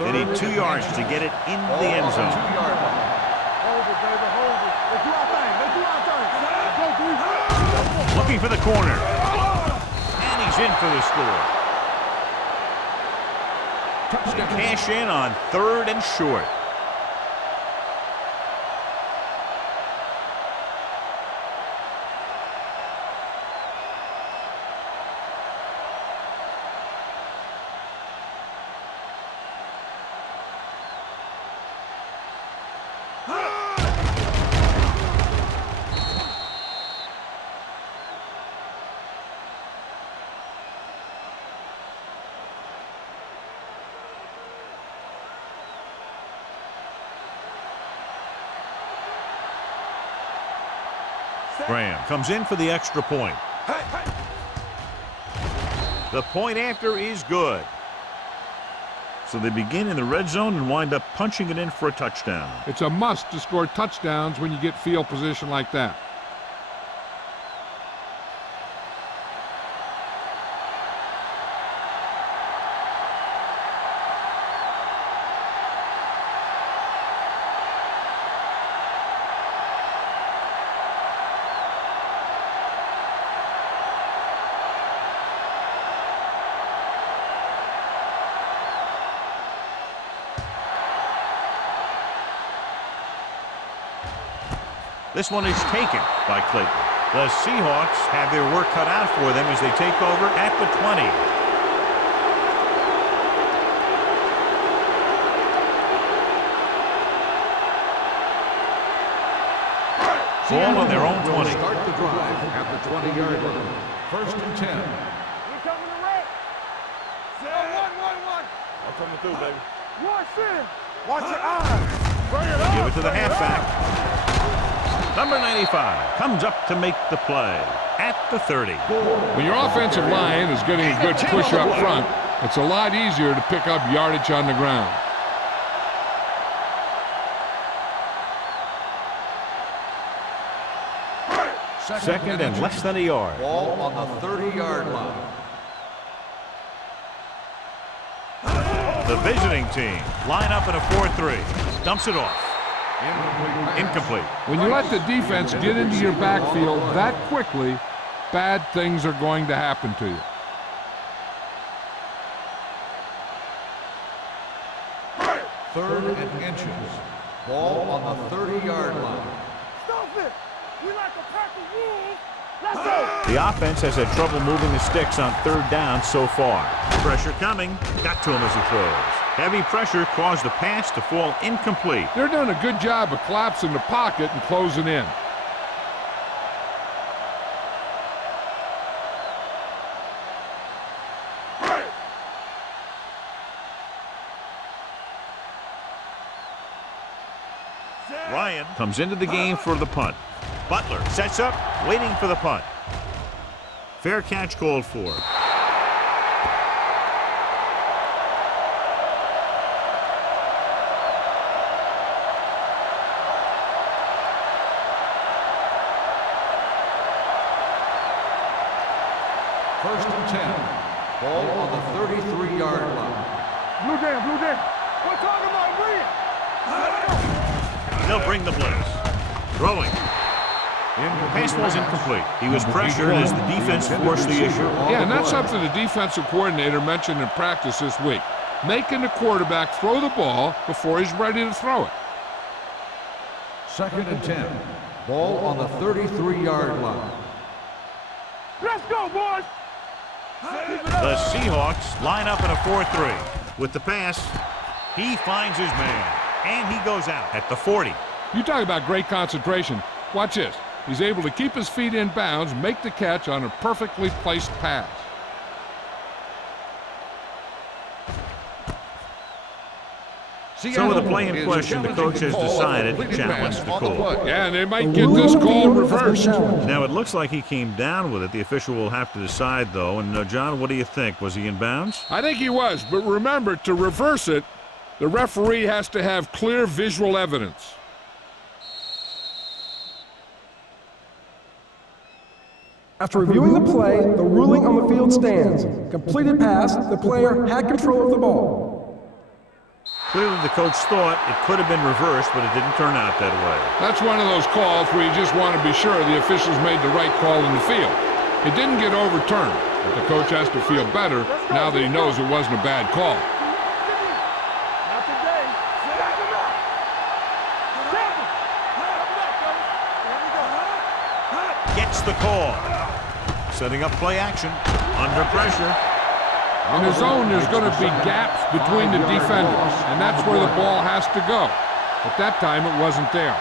They need 2 yards to get it in the end zone. 2-yard line. Hold it, baby, hold it. Let's do our thing. Go, three. Looking for the corner. And he's in for the score. They cash in on 3rd and short. Graham comes in for the extra point. The point after is good. So they begin in the red zone and wind up punching it in for a touchdown. It's a must to score touchdowns when you get field position like that. This one is taken by Clayton. The Seahawks have their work cut out for them as they take over at the 20. Ball on their own 20. Start the drive at the 20-yard line. 1st and 10. We coming to red. One. I'm coming through, baby. Watch it. Watch your eyes. Bring it up. Give it to the halfback. Number 95 comes up to make the play at the 30. When your offensive line is getting a good push up front, it's a lot easier to pick up yardage on the ground. Second and less than a yard. Ball on the 30-yard line. The visiting team line up in a 4-3. Dumps it off. Incomplete. When you let the defense get into your backfield that quickly, bad things are going to happen to you. Third and inches. Ball on the 30-yard line. Stop it. We like a pack of wolves. Let's go. The offense has had trouble moving the sticks on 3rd down so far. Pressure coming. Got to him as he throws. Heavy pressure caused the pass to fall incomplete. They're doing a good job of collapsing the pocket and closing in. Ryan comes into the game for the punt. Butler sets up, waiting for the punt. Fair catch called for. First and 10. Ball on the 33-yard line. Blue jam. We're talking about bring it. They'll bring the blitz. Throwing. Pass was incomplete. He was pressured as the defense forced the issue. Yeah, and that's something the defensive coordinator mentioned in practice this week. Making the quarterback throw the ball before he's ready to throw it. 2nd and 10. Ball on the 33-yard line. Let's go, boys. The Seahawks line up in a 4-3. With the pass, he finds his man, and he goes out at the 40. You talk about great concentration. Watch this. He's able to keep his feet in bounds, make the catch on a perfectly placed pass. So with the play in question, the coach has decided to challenge the call. Yeah, and they might get this call reversed. Now, it looks like he came down with it. The official will have to decide, though. And, John, what do you think? Was he in bounds? I think he was, but remember, to reverse it, the referee has to have clear visual evidence. After reviewing the play, the ruling on the field stands. Completed pass, the player had control of the ball. Clearly, the coach thought it could have been reversed, but it didn't turn out that way. That's one of those calls where you just want to be sure the officials made the right call in the field. It didn't get overturned, but the coach has to feel better now that he knows it wasn't a bad call. Not today. Step him up. Step him. There we go. Gets the call. Setting up play action. Under pressure. In the zone, there's going to be gaps between the defenders, and that's where the ball has to go. At that time, it wasn't there.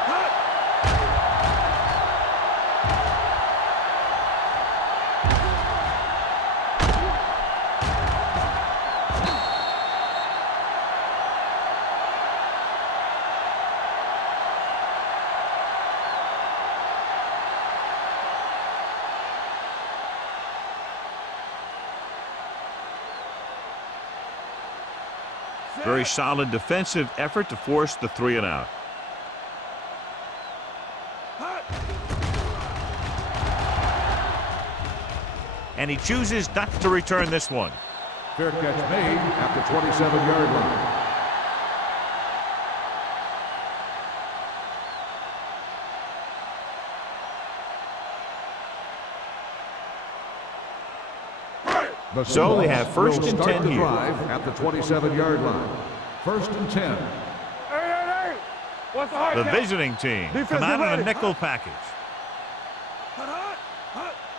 Very solid defensive effort to force the 3 and out. And he chooses not to return this one. Fair catch made at the 27-yard line. So they have first and 10 here. At the 27-yard line. First and 10. Hey. What's the hard The count? visiting team Defense come out in ready. a nickel package.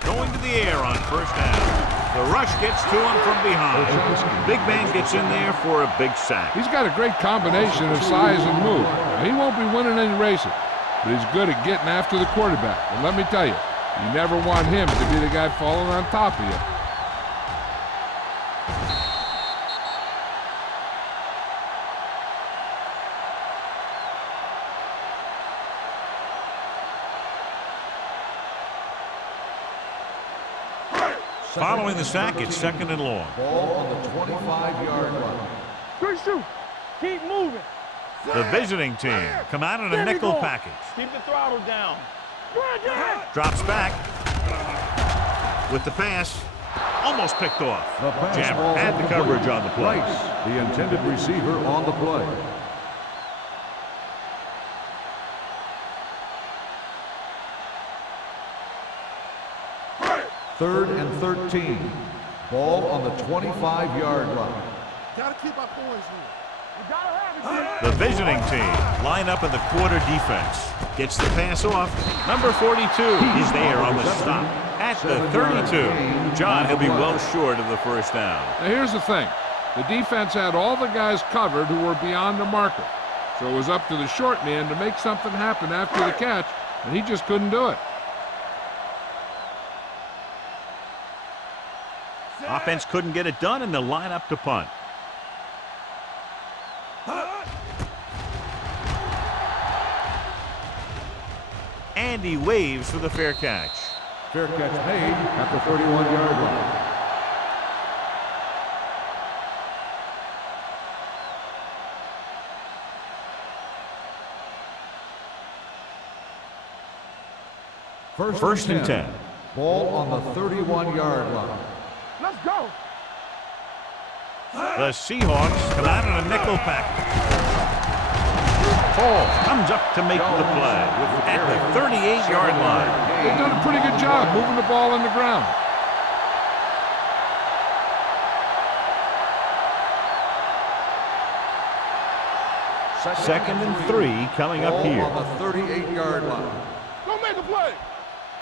Going to the air on first down. The rush gets to him from behind. Big man gets in there for a big sack. He's got a great combination of size and move. Now, he won't be winning any races, but he's good at getting after the quarterback. And let me tell you, you never want him to be the guy falling on top of you. Following the sack, it's second and long. Ball on the 25-yard line. Good shoot. Keep moving. The visiting team come out in a nickel package. Keep the throttle down. Drops back with the pass. Almost picked off. The pass Jam ball had the complete. coverage on the play. Rice, the intended receiver on the play. Third and 13. Ball on the 25-yard line. Gotta keep our poise here. You gotta have it. The visiting team line up in the quarter defense. Gets the pass off. Number 42 is there on the stop. At the 32. John, he'll be well short of the first down. Now here's the thing. The defense had all the guys covered who were beyond the marker. So it was up to the short man to make something happen after the catch, and he just couldn't do it. Offense couldn't get it done, and they'll line up to punt. And he waves for the fair catch. Fair catch made at the 31-yard line. First and 10. Ball on the 31-yard line. Let's go. The Seahawks come out in a nickel package. Hall comes up to make the play at the 38-yard line. They've done a pretty good job moving the ball on the ground. Second and 3 coming up here. On the 38-yard line. Go make a play.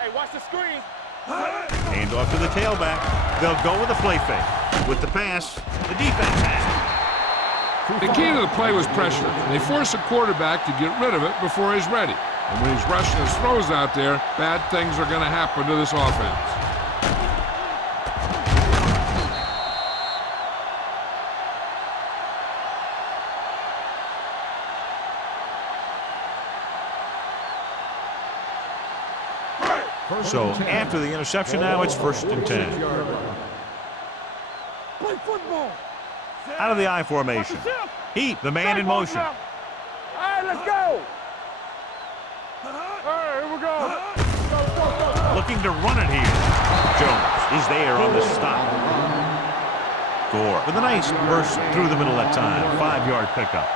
Hey, watch the screen. Hand off to the tailback. They'll go with a play fake. With the pass, the defense has it. The key to the play was pressure. They force the quarterback to get rid of it before he's ready. And when he's rushing his throws out there, bad things are going to happen to this offense. So after the interception, now it's first and 10. Play football. Out of the I formation. Heat, the man in motion. All right, let's go. All right, here we go. Looking to run it here. Jones is there on the stop. Gore with a nice burst through the middle that time. 5-yard pickup.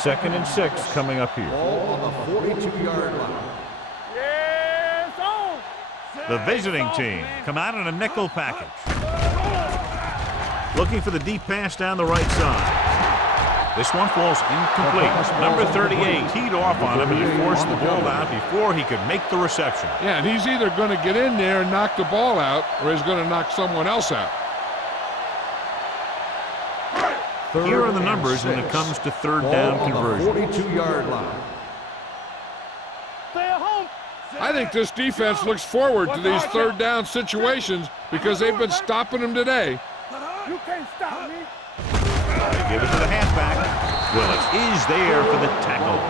Second and 6 coming up here. Ball on the 42-yard line. Yeah, it's on. The visiting team come out in a nickel package. Looking for the deep pass down the right side. This one falls incomplete. Number 38 teed off on him and he forced the ball out before he could make the reception. Yeah, and he's either going to get in there and knock the ball out, or he's going to knock someone else out. Here are the numbers when it comes to third down conversion. 42-yard line. Stay at home. I think this defense looks forward to these third down situations because they've been stopping them today. You can't stop me. Give it to the halfback. Willis is there for the tackle.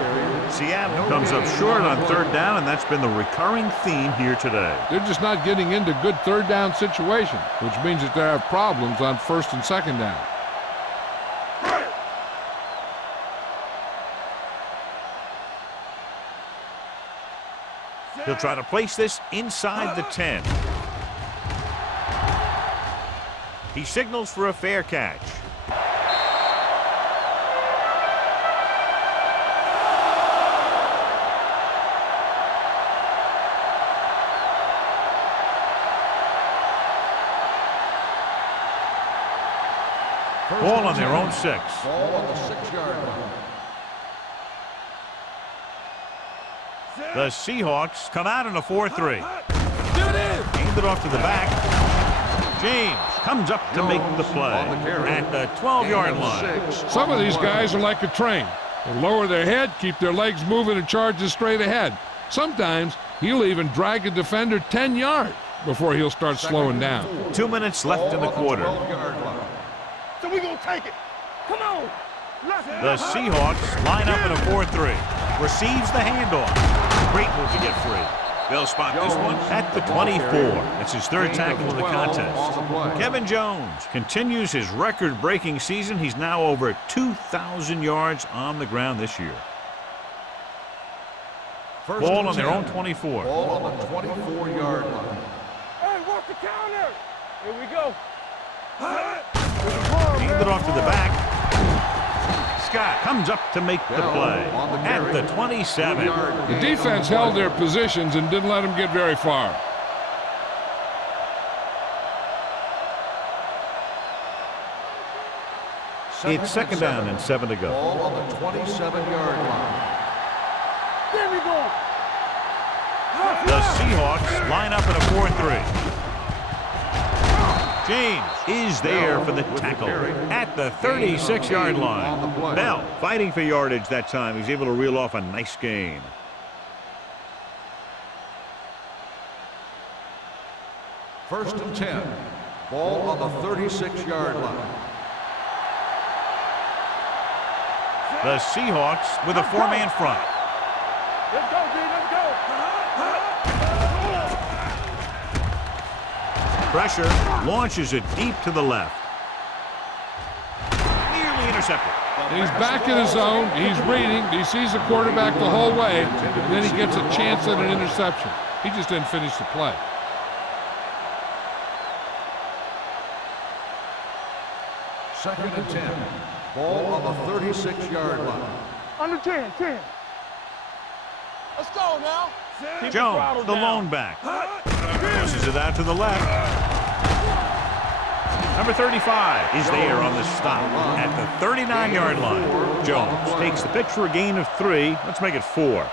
Seattle comes up short on third down, and that's been the recurring theme here today. They're just not getting into good third down situations, which means that they have problems on first and second down. He'll try to place this inside the 10. He signals for a fair catch. Ball on their own 6. Ball on the 6-yard line. The Seahawks come out in a 4-3. Aimed it off to the back. James comes up to make the play at the 12-yard line. Some of these guys are like a train. They lower their head, keep their legs moving, and charge straight ahead. Sometimes he'll even drag a defender 10 yards before he'll start slowing down. 2 minutes left in the quarter. So we gonna take it. Come on. The Seahawks line up in a 4-3. Receives the handoff. Great move to get free. They'll spot this one at the 24. It's his third tackle of the contest. Kevin Jones continues his record-breaking season. He's now over 2,000 yards on the ground this year. Ball on their own 24. Ball on the 24-yard line. Hey, walk the counter. Here we go. Aimed it off to the back. Scott comes up to make the play at the 27. The defense held their positions and didn't let them get very far. It's second down and 7 to go. Ball on the 27-yard line. There we go. The Seahawks line up in a 4-3. James is there for the tackle at the 36-yard line. Bell fighting for yardage that time. He's able to reel off a nice gain. First and 10. Ball on the 36-yard line. The Seahawks with a 4-man front. Let's go, D. Let's go. Pressure launches it deep to the left. Nearly intercepted. He's back in his zone. He's reading. He sees the quarterback the whole way. And then he gets a chance at an interception. He just didn't finish the play. Second and 10. Ball on the 36-yard line. Under 10, 10. Let's go now. Jones, the lone back. Pushes it out to the left. Number 35 is there on the stop at the 39-yard line. Jones takes the pitch for a gain of 3. Let's make it 4.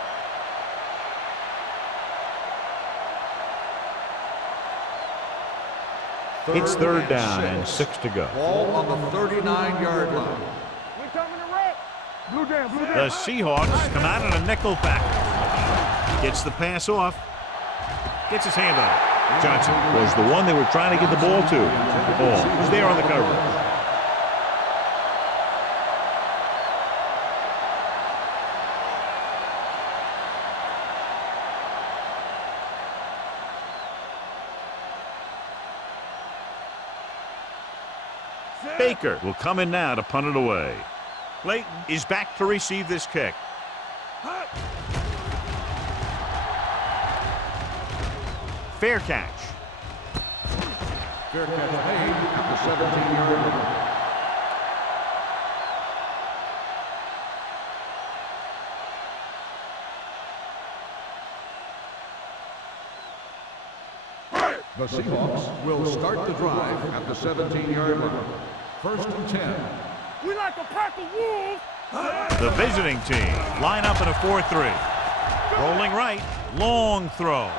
It's third down and 6 to go. Ball on the 39-yard line. We coming to wreck. Blue down, blue down. The Seahawks come out in a nickel package. Gets the pass off. Gets his hand on it. Johnson was the one they were trying to get the ball to. The ball was there on the coverage. Baker will come in now to punt it away. Clayton is back to receive this kick. Fair catch. Fair catch made at the 17-yard line. The Seahawks will start the drive at the 17-yard line. First and 10. We like a pack of wolves. The visiting team line up in a 4-3. Rolling right, long throw.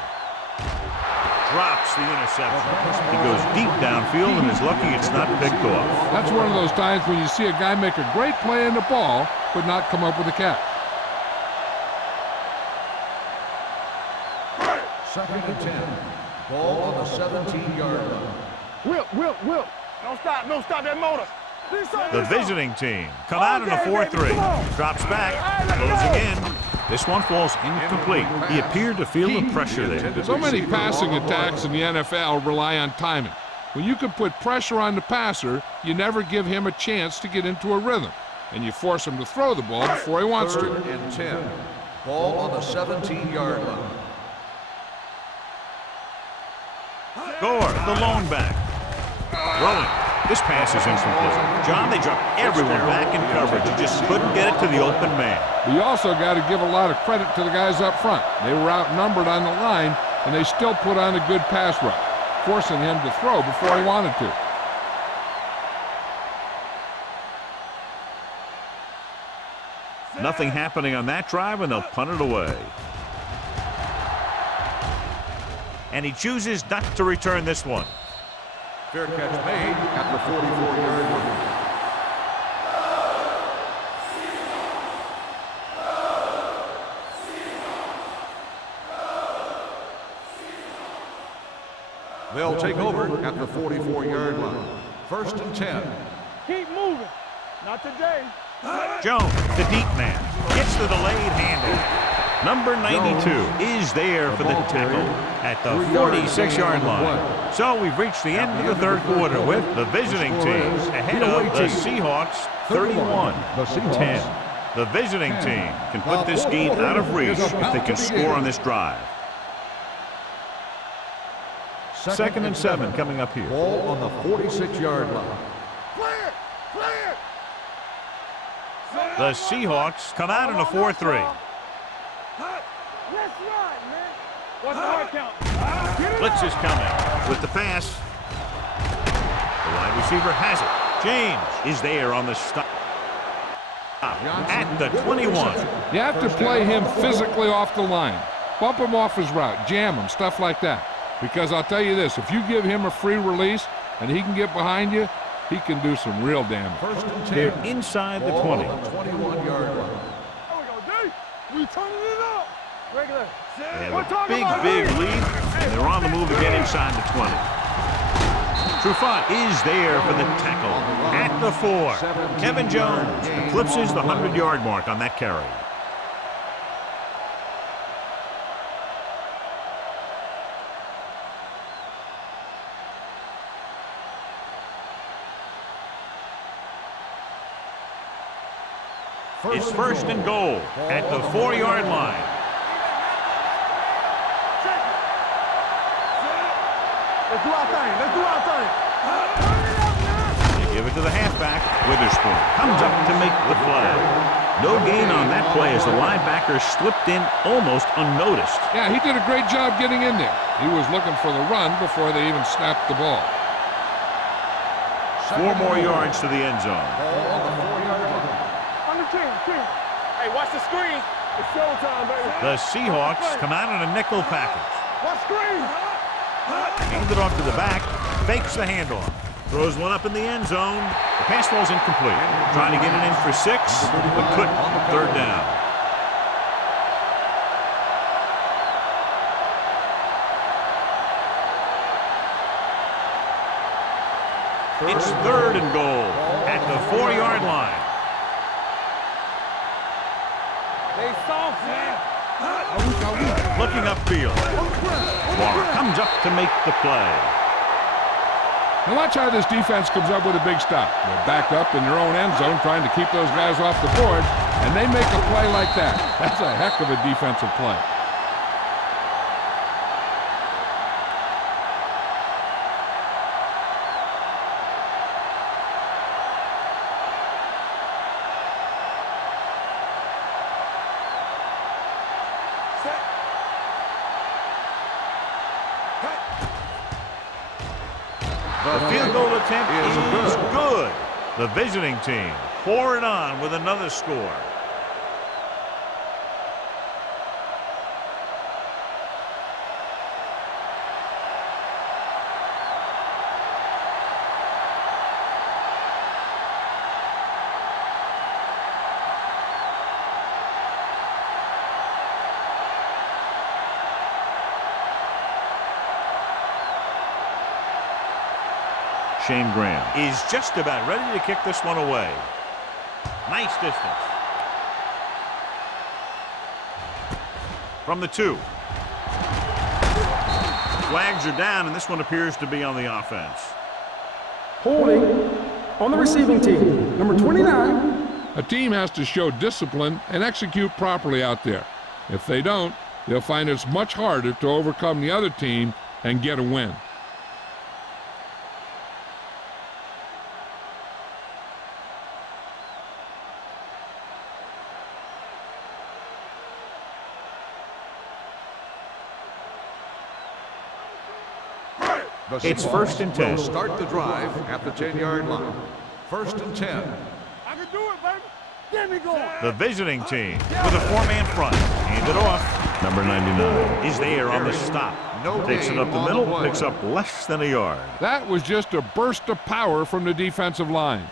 Drops the interception. He goes deep downfield and is lucky it's not picked off. That's one of those times when you see a guy make a great play in the ball, but not come up with a catch. Second and 10. Ball on the 17-yard line. Whip. Don't stop that motor. The visiting team come out in a 4-3. Drops back, closing in. This one falls incomplete. He appeared to feel the pressure there. So many passing attacks in the NFL rely on timing. When you can put pressure on the passer, you never give him a chance to get into a rhythm, and you force him to throw the ball before he wants to. 3rd and 10. Ball on the 17-yard line. Gore, the lone back. Throwing. This pass is incomplete. John, they dropped everyone back in coverage. You just couldn't get it to the open man. But you also got to give a lot of credit to the guys up front. They were outnumbered on the line, and they still put on a good pass rush, forcing him to throw before he wanted to. Nothing happening on that drive, and they'll punt it away. And he chooses not to return this one. Fair catch made at the 44-yard line. They'll take over at the 44-yard line. 1st and 10. Keep moving. Not today. Jones, the deep man, gets the delayed handle. Number 92 is there for the tackle at the 46-yard line. So we've reached the end of the third quarter with the visiting team ahead of the Seahawks 31-10. The visiting team can put this game out of reach if they can score on this drive. 2nd and 7 coming up here. Ball on the 46-yard line. Clear! Clear! The Seahawks come out in a 4-3. Let's run, man. What's the hard count? Blitz is coming with the pass. The wide receiver has it. James is there on the stop at the 21. You have to play him physically off the line. Bump him off his route, jam him, stuff like that. Because I'll tell you this, if you give him a free release and he can get behind you, he can do some real damage. 1st and 10. They're inside the 20. Ball on the 21-yard line. There we go, D. We turning it up. Regular. They have a big lead, and they're on the move to get inside the 20. Trufant is there for the tackle at the 4. Kevin Jones eclipses the 100-yard mark on that carry. It's 1st and goal at the 4-yard line. Let's do our thing. Let's do our thing. They give it to the halfback. Witherspoon comes up to make the play. No gain on that play as the linebacker slipped in almost unnoticed. Yeah, he did a great job getting in there. He was looking for the run before they even snapped the ball. 4 more yards to the end zone. Ball on the 4-yard line. Under 10. Hey, watch the screen. It's showtime, baby. The Seahawks come out in a nickel package. Watch screen. Hands it off to the back. Fakes the handoff. Throws one up in the end zone. The pass falls incomplete. Trying to get it in for 6, but couldn't. 3rd down. It's 3rd and goal at the 4-yard line. They soft, man. Looking upfield. Waller comes up to make the play. Now watch how this defense comes up with a big stop. They're backed up in their own end zone trying to keep those guys off the board, and they make a play like that. That's a heck of a defensive play. The field goal attempt is good. The visiting team pour it on with another score. Shane Graham is just about ready to kick this one away. Nice distance. From the 2. Flags are down, and this one appears to be on the offense. Holding on the receiving team, number 29. A team has to show discipline and execute properly out there. If they don't, they'll find it's much harder to overcome the other team and get a win. It's 1st and 10. Will start the drive at the 10-yard line. 1st and 10. I can do it, baby. Get me going. The visiting team with a 4-man front. Hand it off. Number 99 is there on the stop. Takes it up the middle, picks up less than a yard. That was just a burst of power from the defensive line.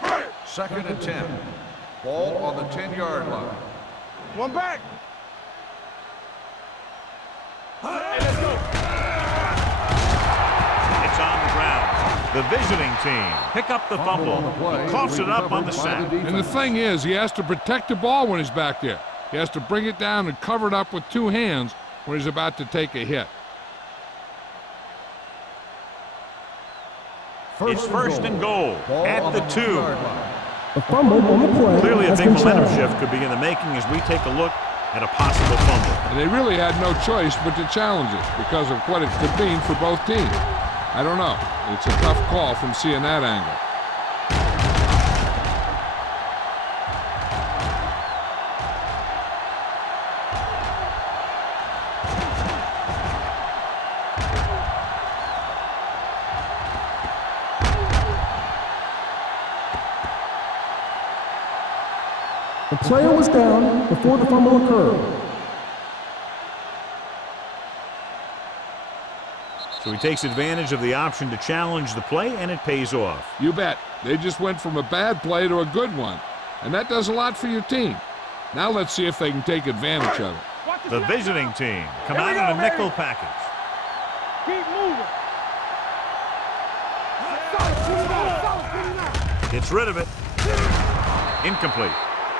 2nd and 10. Ball on the 10-yard line. One back. Hey, let's go. It's on the ground. The visiting team pick up the fumble. He coughs it up on the sack. And the thing is, he has to protect the ball when he's back there. He has to bring it down and cover it up with 2 hands when he's about to take a hit. It's 1st and goal at the 2. A fumble on the play. Clearly a has big been momentum challenged. shift could be in the making as we take a look at a possible fumble. And they really had no choice but to challenge it because of what it could mean for both teams. I don't know. It's a tough call from seeing that angle. The player was down before the fumble occurred. So he takes advantage of the option to challenge the play, and it pays off. You bet. They just went from a bad play to a good one. And that does a lot for your team. Now let's see if they can take advantage of it. The visiting team come Here we out go, in a baby. nickel package. Keep moving. Solid, Gets rid of it. Incomplete.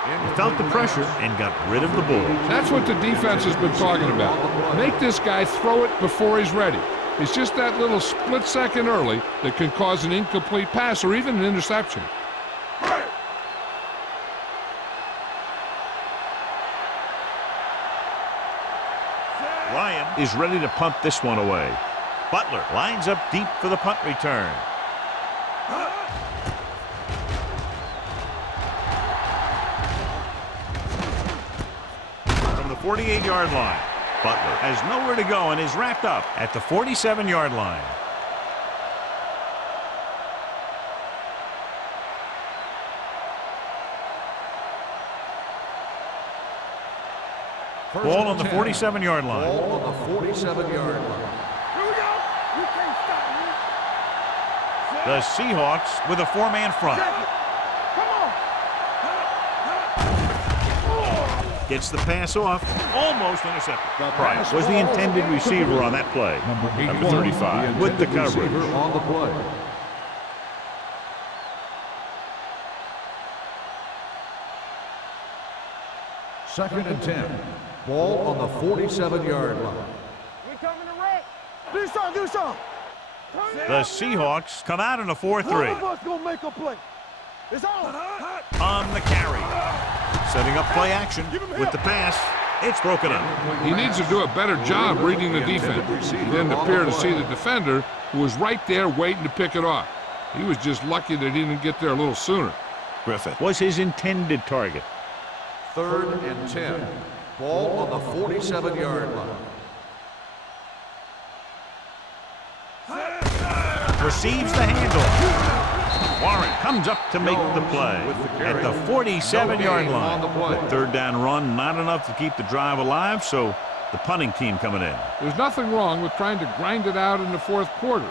He felt the pressure and got rid of the ball. That's what the defense has been talking about. Make this guy throw it before he's ready. It's just that little split second early that can cause an incomplete pass or even an interception. Ryan is ready to punt this one away. Butler lines up deep for the punt return. From the 48-yard line, Butler has nowhere to go and is wrapped up at the 47-yard line. Ball on the 47-yard line. Ball on the 47-yard line. Here we go. You can't stop me. The Seahawks with a 4-man front. Come on. Gets the pass off, almost intercepted. Price was the intended receiver on that play. Number 35 with the coverage. On the play. Second and 10. Ball on the 47-yard line. We coming to wreck. Do something, do something. The Seahawks come out in a One of 4-3 us gonna make a play. It's on. on the carry. Setting up play action with the pass. It's broken up. He needs to do a better job reading the defense. He didn't appear to see the defender, who was right there waiting to pick it off. He was just lucky that he didn't get there a little sooner. Griffith was his intended target. Third and 10. Ball on the 47-yard line. Receives the handle. Warren comes up to make the play at the 47-yard line. The third down run, not enough to keep the drive alive, so the punting team coming in. There's nothing wrong with trying to grind it out in the fourth quarter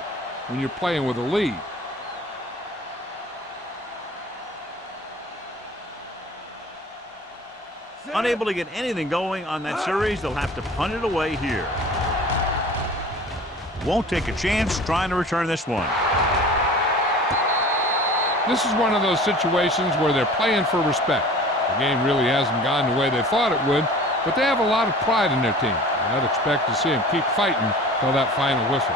when you're playing with a lead. Unable to get anything going on that series, they'll have to punt it away here. won't take a chance trying to return this one. This is one of those situations where they're playing for respect. The game really hasn't gone the way they thought it would, but they have a lot of pride in their team. And I'd expect to see them keep fighting till that final whistle.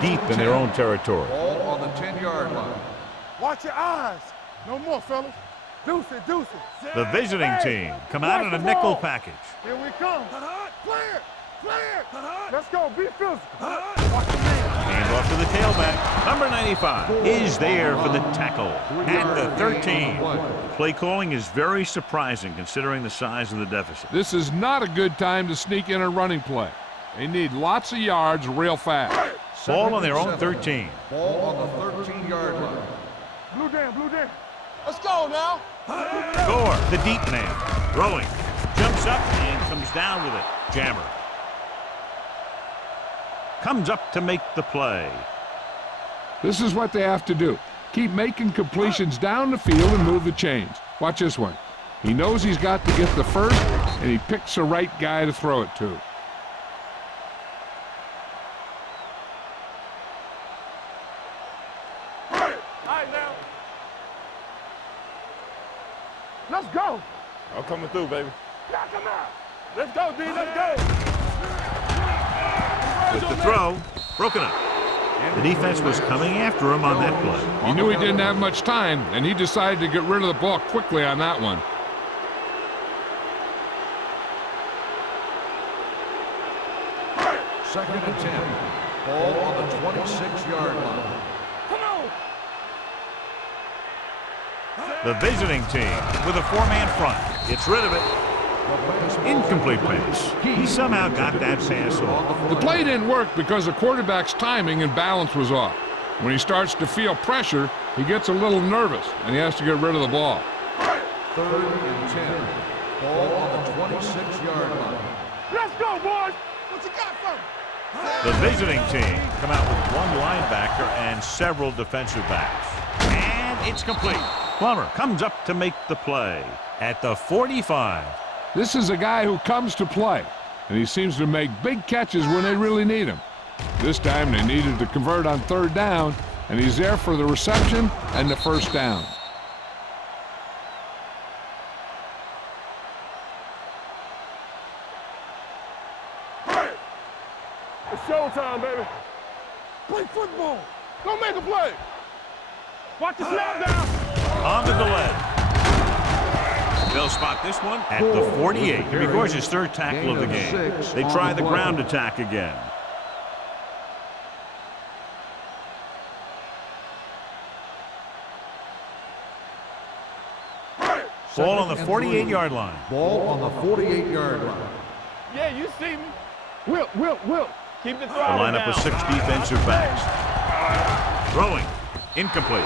Deep in their own territory. Ball on the 10-yard line. Watch your eyes. No more, fellas. Deuce it, deuce it. The visiting team come out in a nickel package. Here we come. Clear, clear. Let's go, be physical. Watch the man. Hand off to the tailback. Number 95 is there for the tackle at the 13. Play calling is very surprising considering the size of the deficit. This is not a good time to sneak in a running play. They need lots of yards real fast. Ball on their own 13. Ball on the 13-yard line. Blue down, blue down. Let's go now. Gore, the deep man, throwing, jumps up and comes down with it. Jammer comes up to make the play. This is what they have to do. Keep making completions down the field and move the chains. Watch this one. He knows he's got to get the first, and he picks the right guy to throw it to. Let's go. I'm coming through, baby. Knock him out. Let's go, D. Let's go. With the throw, broken up. The defense was coming after him on that play. He knew he didn't have much time, and he decided to get rid of the ball quickly on that one. Second and 10. Ball on the 26-yard line. Come on. The visiting team with a four-man front gets rid of it. Incomplete pass. He somehow got that pass off. The play didn't work because the quarterback's timing and balance was off. When he starts to feel pressure, he gets a little nervous, and he has to get rid of the ball. Third and 10. Ball on the 26-yard line. Let's go, boys. What you got for me? The visiting team come out with one linebacker and several defensive backs. And it's complete. Plummer comes up to make the play at the 45. This is a guy who comes to play, and he seems to make big catches when they really need him. This time they needed to convert on third down, and he's there for the reception and the first down. It's showtime, baby. Play football. Go make a play. Watch the snap down. On the delay. They'll spot this one at the 48. Here records his third tackle of the game. They try the ground attack again. Ball on the 48-yard line. Ball on the 48-yard line. Yeah, you see me. Will. Keep the throw. The lineup with 6 defensive backs. Throwing. Incomplete.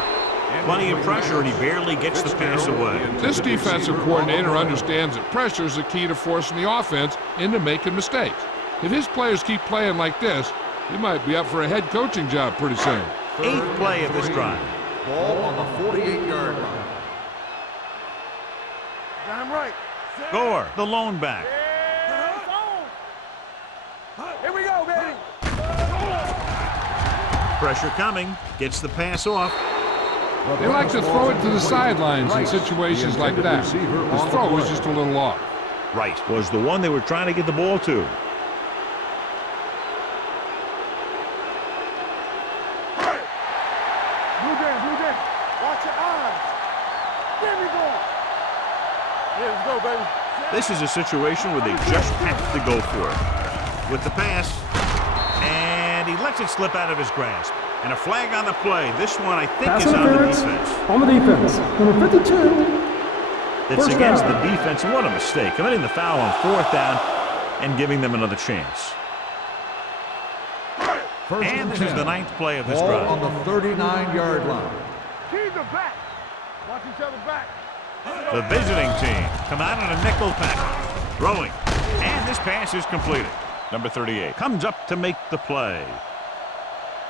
Plenty of pressure, and he barely gets the pass away. This defensive coordinator understands that pressure is the key to forcing the offense into making mistakes. If his players keep playing like this, he might be up for a head coaching job pretty soon. 8th play of this drive. Ball on the 48-yard line. Damn right. Gore, the lone back. Here we go, baby. Pressure coming. Gets the pass off. They like to throw it to the sidelines in situations like that. His throw was just a little off. Right was the one they were trying to get the ball to. Blue down. Watch your eyes. There we go. Yeah, let's go, baby. This is a situation where they just have to go for it. With the pass, and he lets it slip out of his grasp. And a flag on the play. This one, I think, Pass is on the interference defense. on the defense. Number 52. It's First against down. the defense, and what a mistake. Committing the foul on 4th down and giving them another chance. First And and this is 10. the 9th play of this Ball drive. on the 39-yard line. Keys are back. Watch each other back. The visiting team come out in a nickel package. Throwing. And this pass is completed. Number 38 comes up to make the play.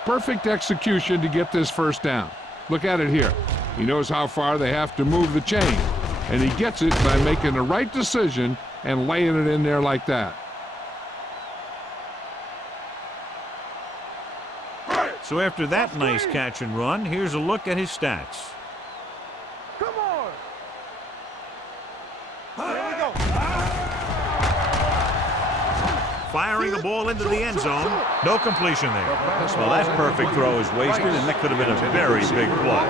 Perfect execution to get this first down. Look at it here. He knows how far they have to move the chain, and he gets it by making the right decision and laying it in there like that. So after that nice catch and run, here's a look at his stats. Come on. Here we go. Firing the ball into the end zone. No completion there. Well, that perfect throw is wasted, and that could have been a very big play.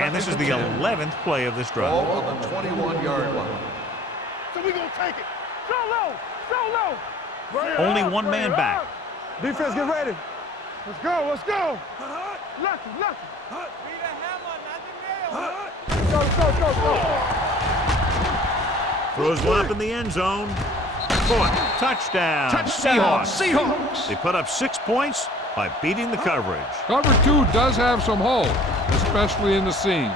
And this is the 11th play of this drive. Ball on the 21-yard line. So we gonna take it. So low. So low. Only one man back. Defense, get ready. Let's go. Let's go. Lucky. Be the hammer, not the nail. Go. Throws one up in the end zone. Caught. Touchdown. Seahawks. They put up 6 points by beating the coverage. Cover 2 does have some holes, especially in the seam.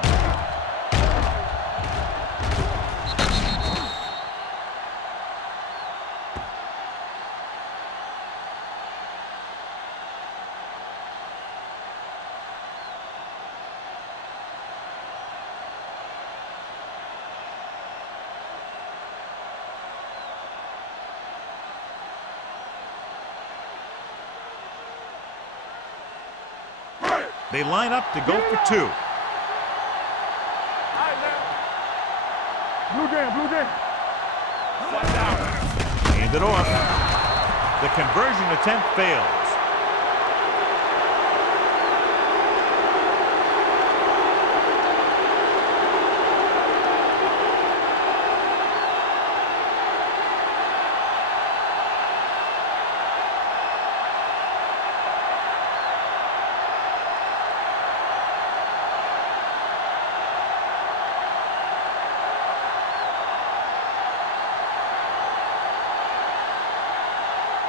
They line up to go for 2. Blue jam. Hand it off. The conversion attempt fails.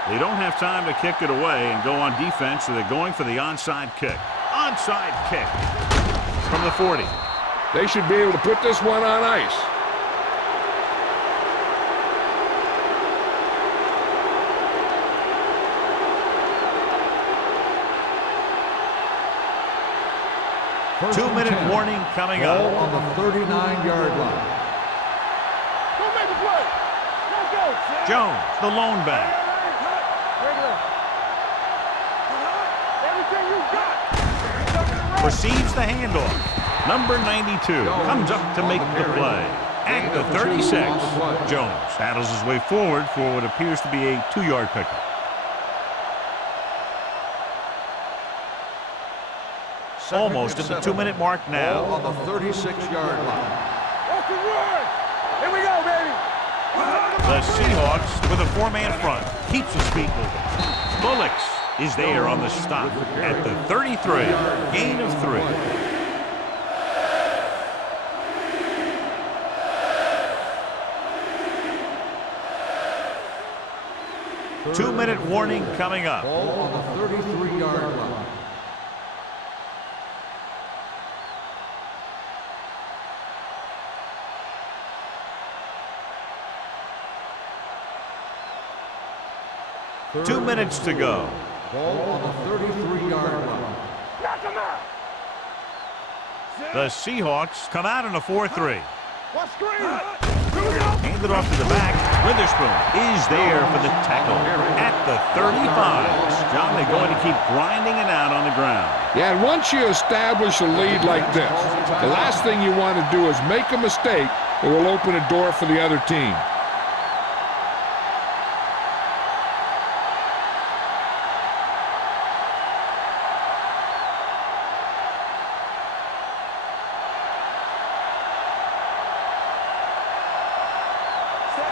They don't have time to kick it away and go on defense, so they're going for the onside kick. Onside kick from the 40. They should be able to put this one on ice. Two-minute warning coming up. Ball on the 39-yard line. Go make the play. Let's go. Jones, the lone back. Everything you got. Receives the handoff. Number 92 comes up to make the play. At the 36, Jones battles his way forward for what appears to be a 2-yard pickup. Almost at the 2-minute mark now. Ball on the 36-yard line. That's the run. Here we go, baby. The Seahawks with a 4-man front keeps his feet moving. Bullocks is there on the stop at the 33. Gain of 3. Two-minute warning coming up. Ball on the 33-yard line. Two minutes to go. Ball on the 33-yard line. Knock him out. The Seahawks come out in a 4-3. What screen? Here we go. Hand it off to the back. Witherspoon is there for the tackle at the 35. John, they're going to keep grinding it out on the ground. Yeah, and once you establish a lead like this, the last thing you want to do is make a mistake that will open a door for the other team.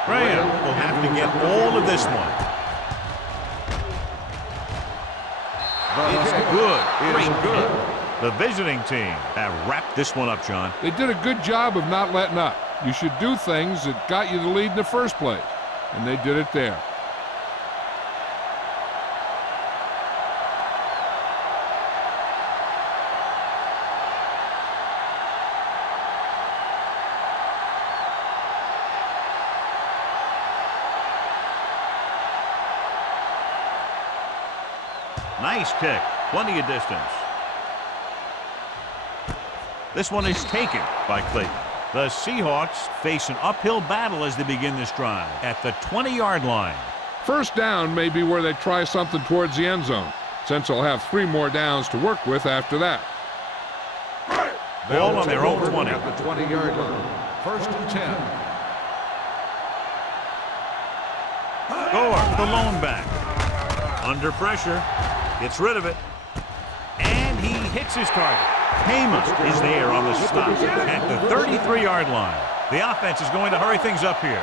Graham will have to get all of this one. It's good. Great good. The visiting team have wrapped this one up, John. They did a good job of not letting up. You should do things that got you the lead in the first place, and they did it there. Nice kick. Plenty of distance. This one is taken by Clayton. The Seahawks face an uphill battle as they begin this drive at the 20-yard line. First down may be where they try something towards the end zone, since they'll have 3 more downs to work with after that. Ball on their own 20. At the 20-yard line. First and 10. Gore, the lone back. Under pressure. Gets rid of it. And he hits his target. Hama is there on the stop at the 33-yard line. The offense is going to hurry things up here.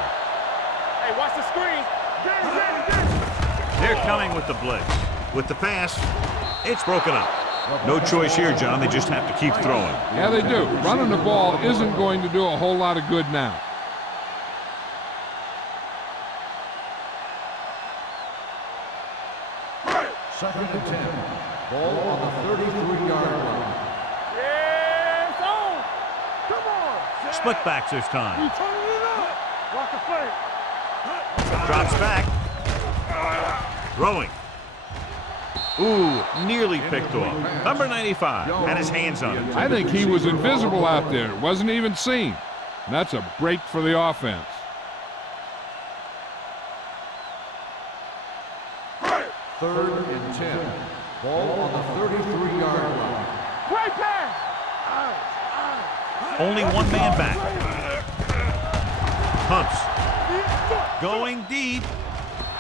Hey, watch the screen. They're coming with the blitz. With the pass, it's broken up. No choice here, John. They just have to keep throwing. Yeah, they do. Running the ball isn't going to do a whole lot of good now. Second and 10. Ball on the 33-yard line. Yeah, it's on. Come on. Split backs this time. You turning it up. Watch the flank. Drops back. Throwing. Ooh, nearly picked off. Number 95 had his hands on it. I think he was invisible out there. Wasn't even seen. And that's a break for the offense. Third and 10. Ball on the 33-yard line. Great pass. Only one man back. Hunts. Going deep.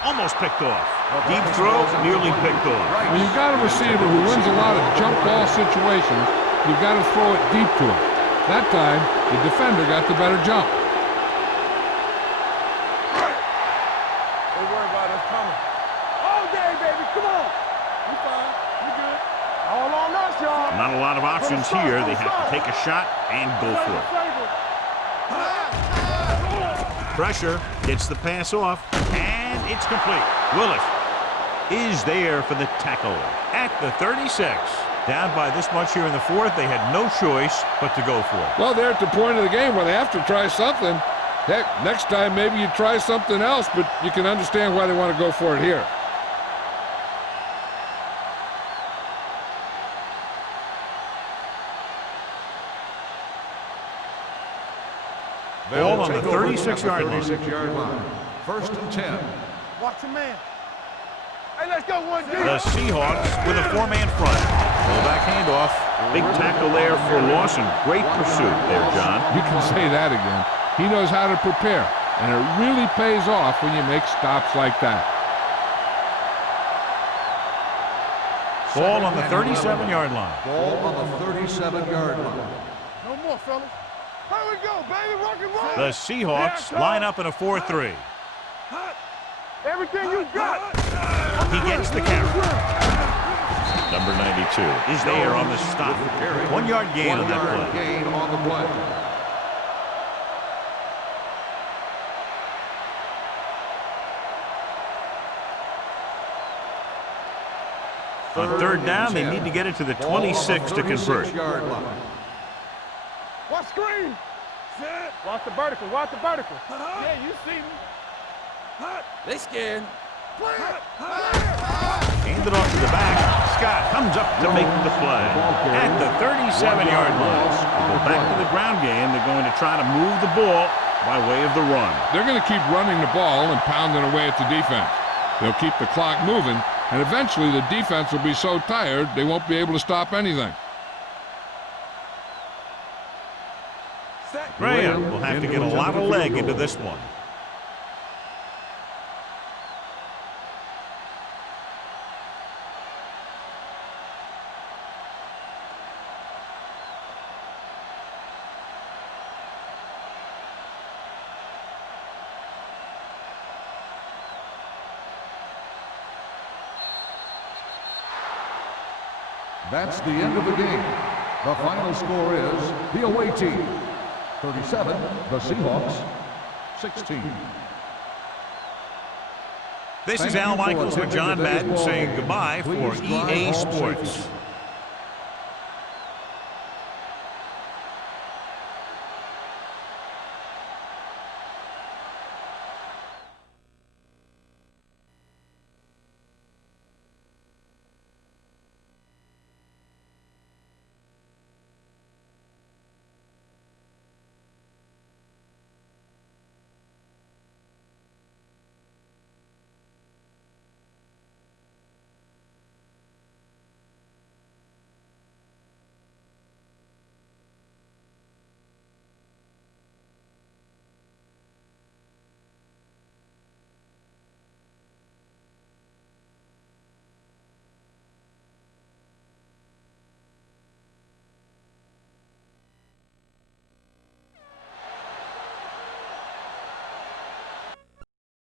Almost picked off. Deep throw, nearly picked off. When you've got a receiver who wins a lot of jump ball situations, you've got to throw it deep to him. That time, the defender got the better jump. Don't worry about us coming. All day, baby. Come on. You fine. You good. All on us, y'all. Not a lot of options here. They have to take a shot and go for it. Pressure, gets the pass off, and it's complete. Willis is there for the tackle at the 36. Down by this much here in the fourth, they had no choice but to go for it. Well, they're at the point of the game where they have to try something. Heck, next time maybe you try something else, but you can understand why they want to go for it here. Ball on the 36-yard line. 36-yard line. First and 10. Watch your man. Hey, let's go one deep. The Seahawks with a 4-man front. Fullback handoff. Big tackle there for Lawson. Great pursuit there, John. You can say that again. He knows how to prepare, and it really pays off when you make stops like that. Ball on the 37-yard line. Ball on the 37-yard line. No more, fellas. Here we go, baby. Rock and roll. The Seahawks line up in a 4-3. Everything you got. He gets the carry. Number 92 is there on the stop. 1-yard gain on that play. Gain on the play. On third down, they need to get it to the 26 to convert. Watch screen. Watch the vertical. Watch the vertical. Yeah, you see me. They scared. Hand it off to the back. Scott comes up to make the play at the 37-yard line. They go back to the ground game. They're going to try to move the ball by way of the run. They're going to keep running the ball and pounding away at the defense. They'll keep the clock moving, and eventually the defense will be so tired they won't be able to stop anything. Graham will have to get a lot of leg into this one. That's the end of the game. The final score is the away team 37, the Seahawks 16. This is Al Michaels with John Madden saying goodbye for EA Sports.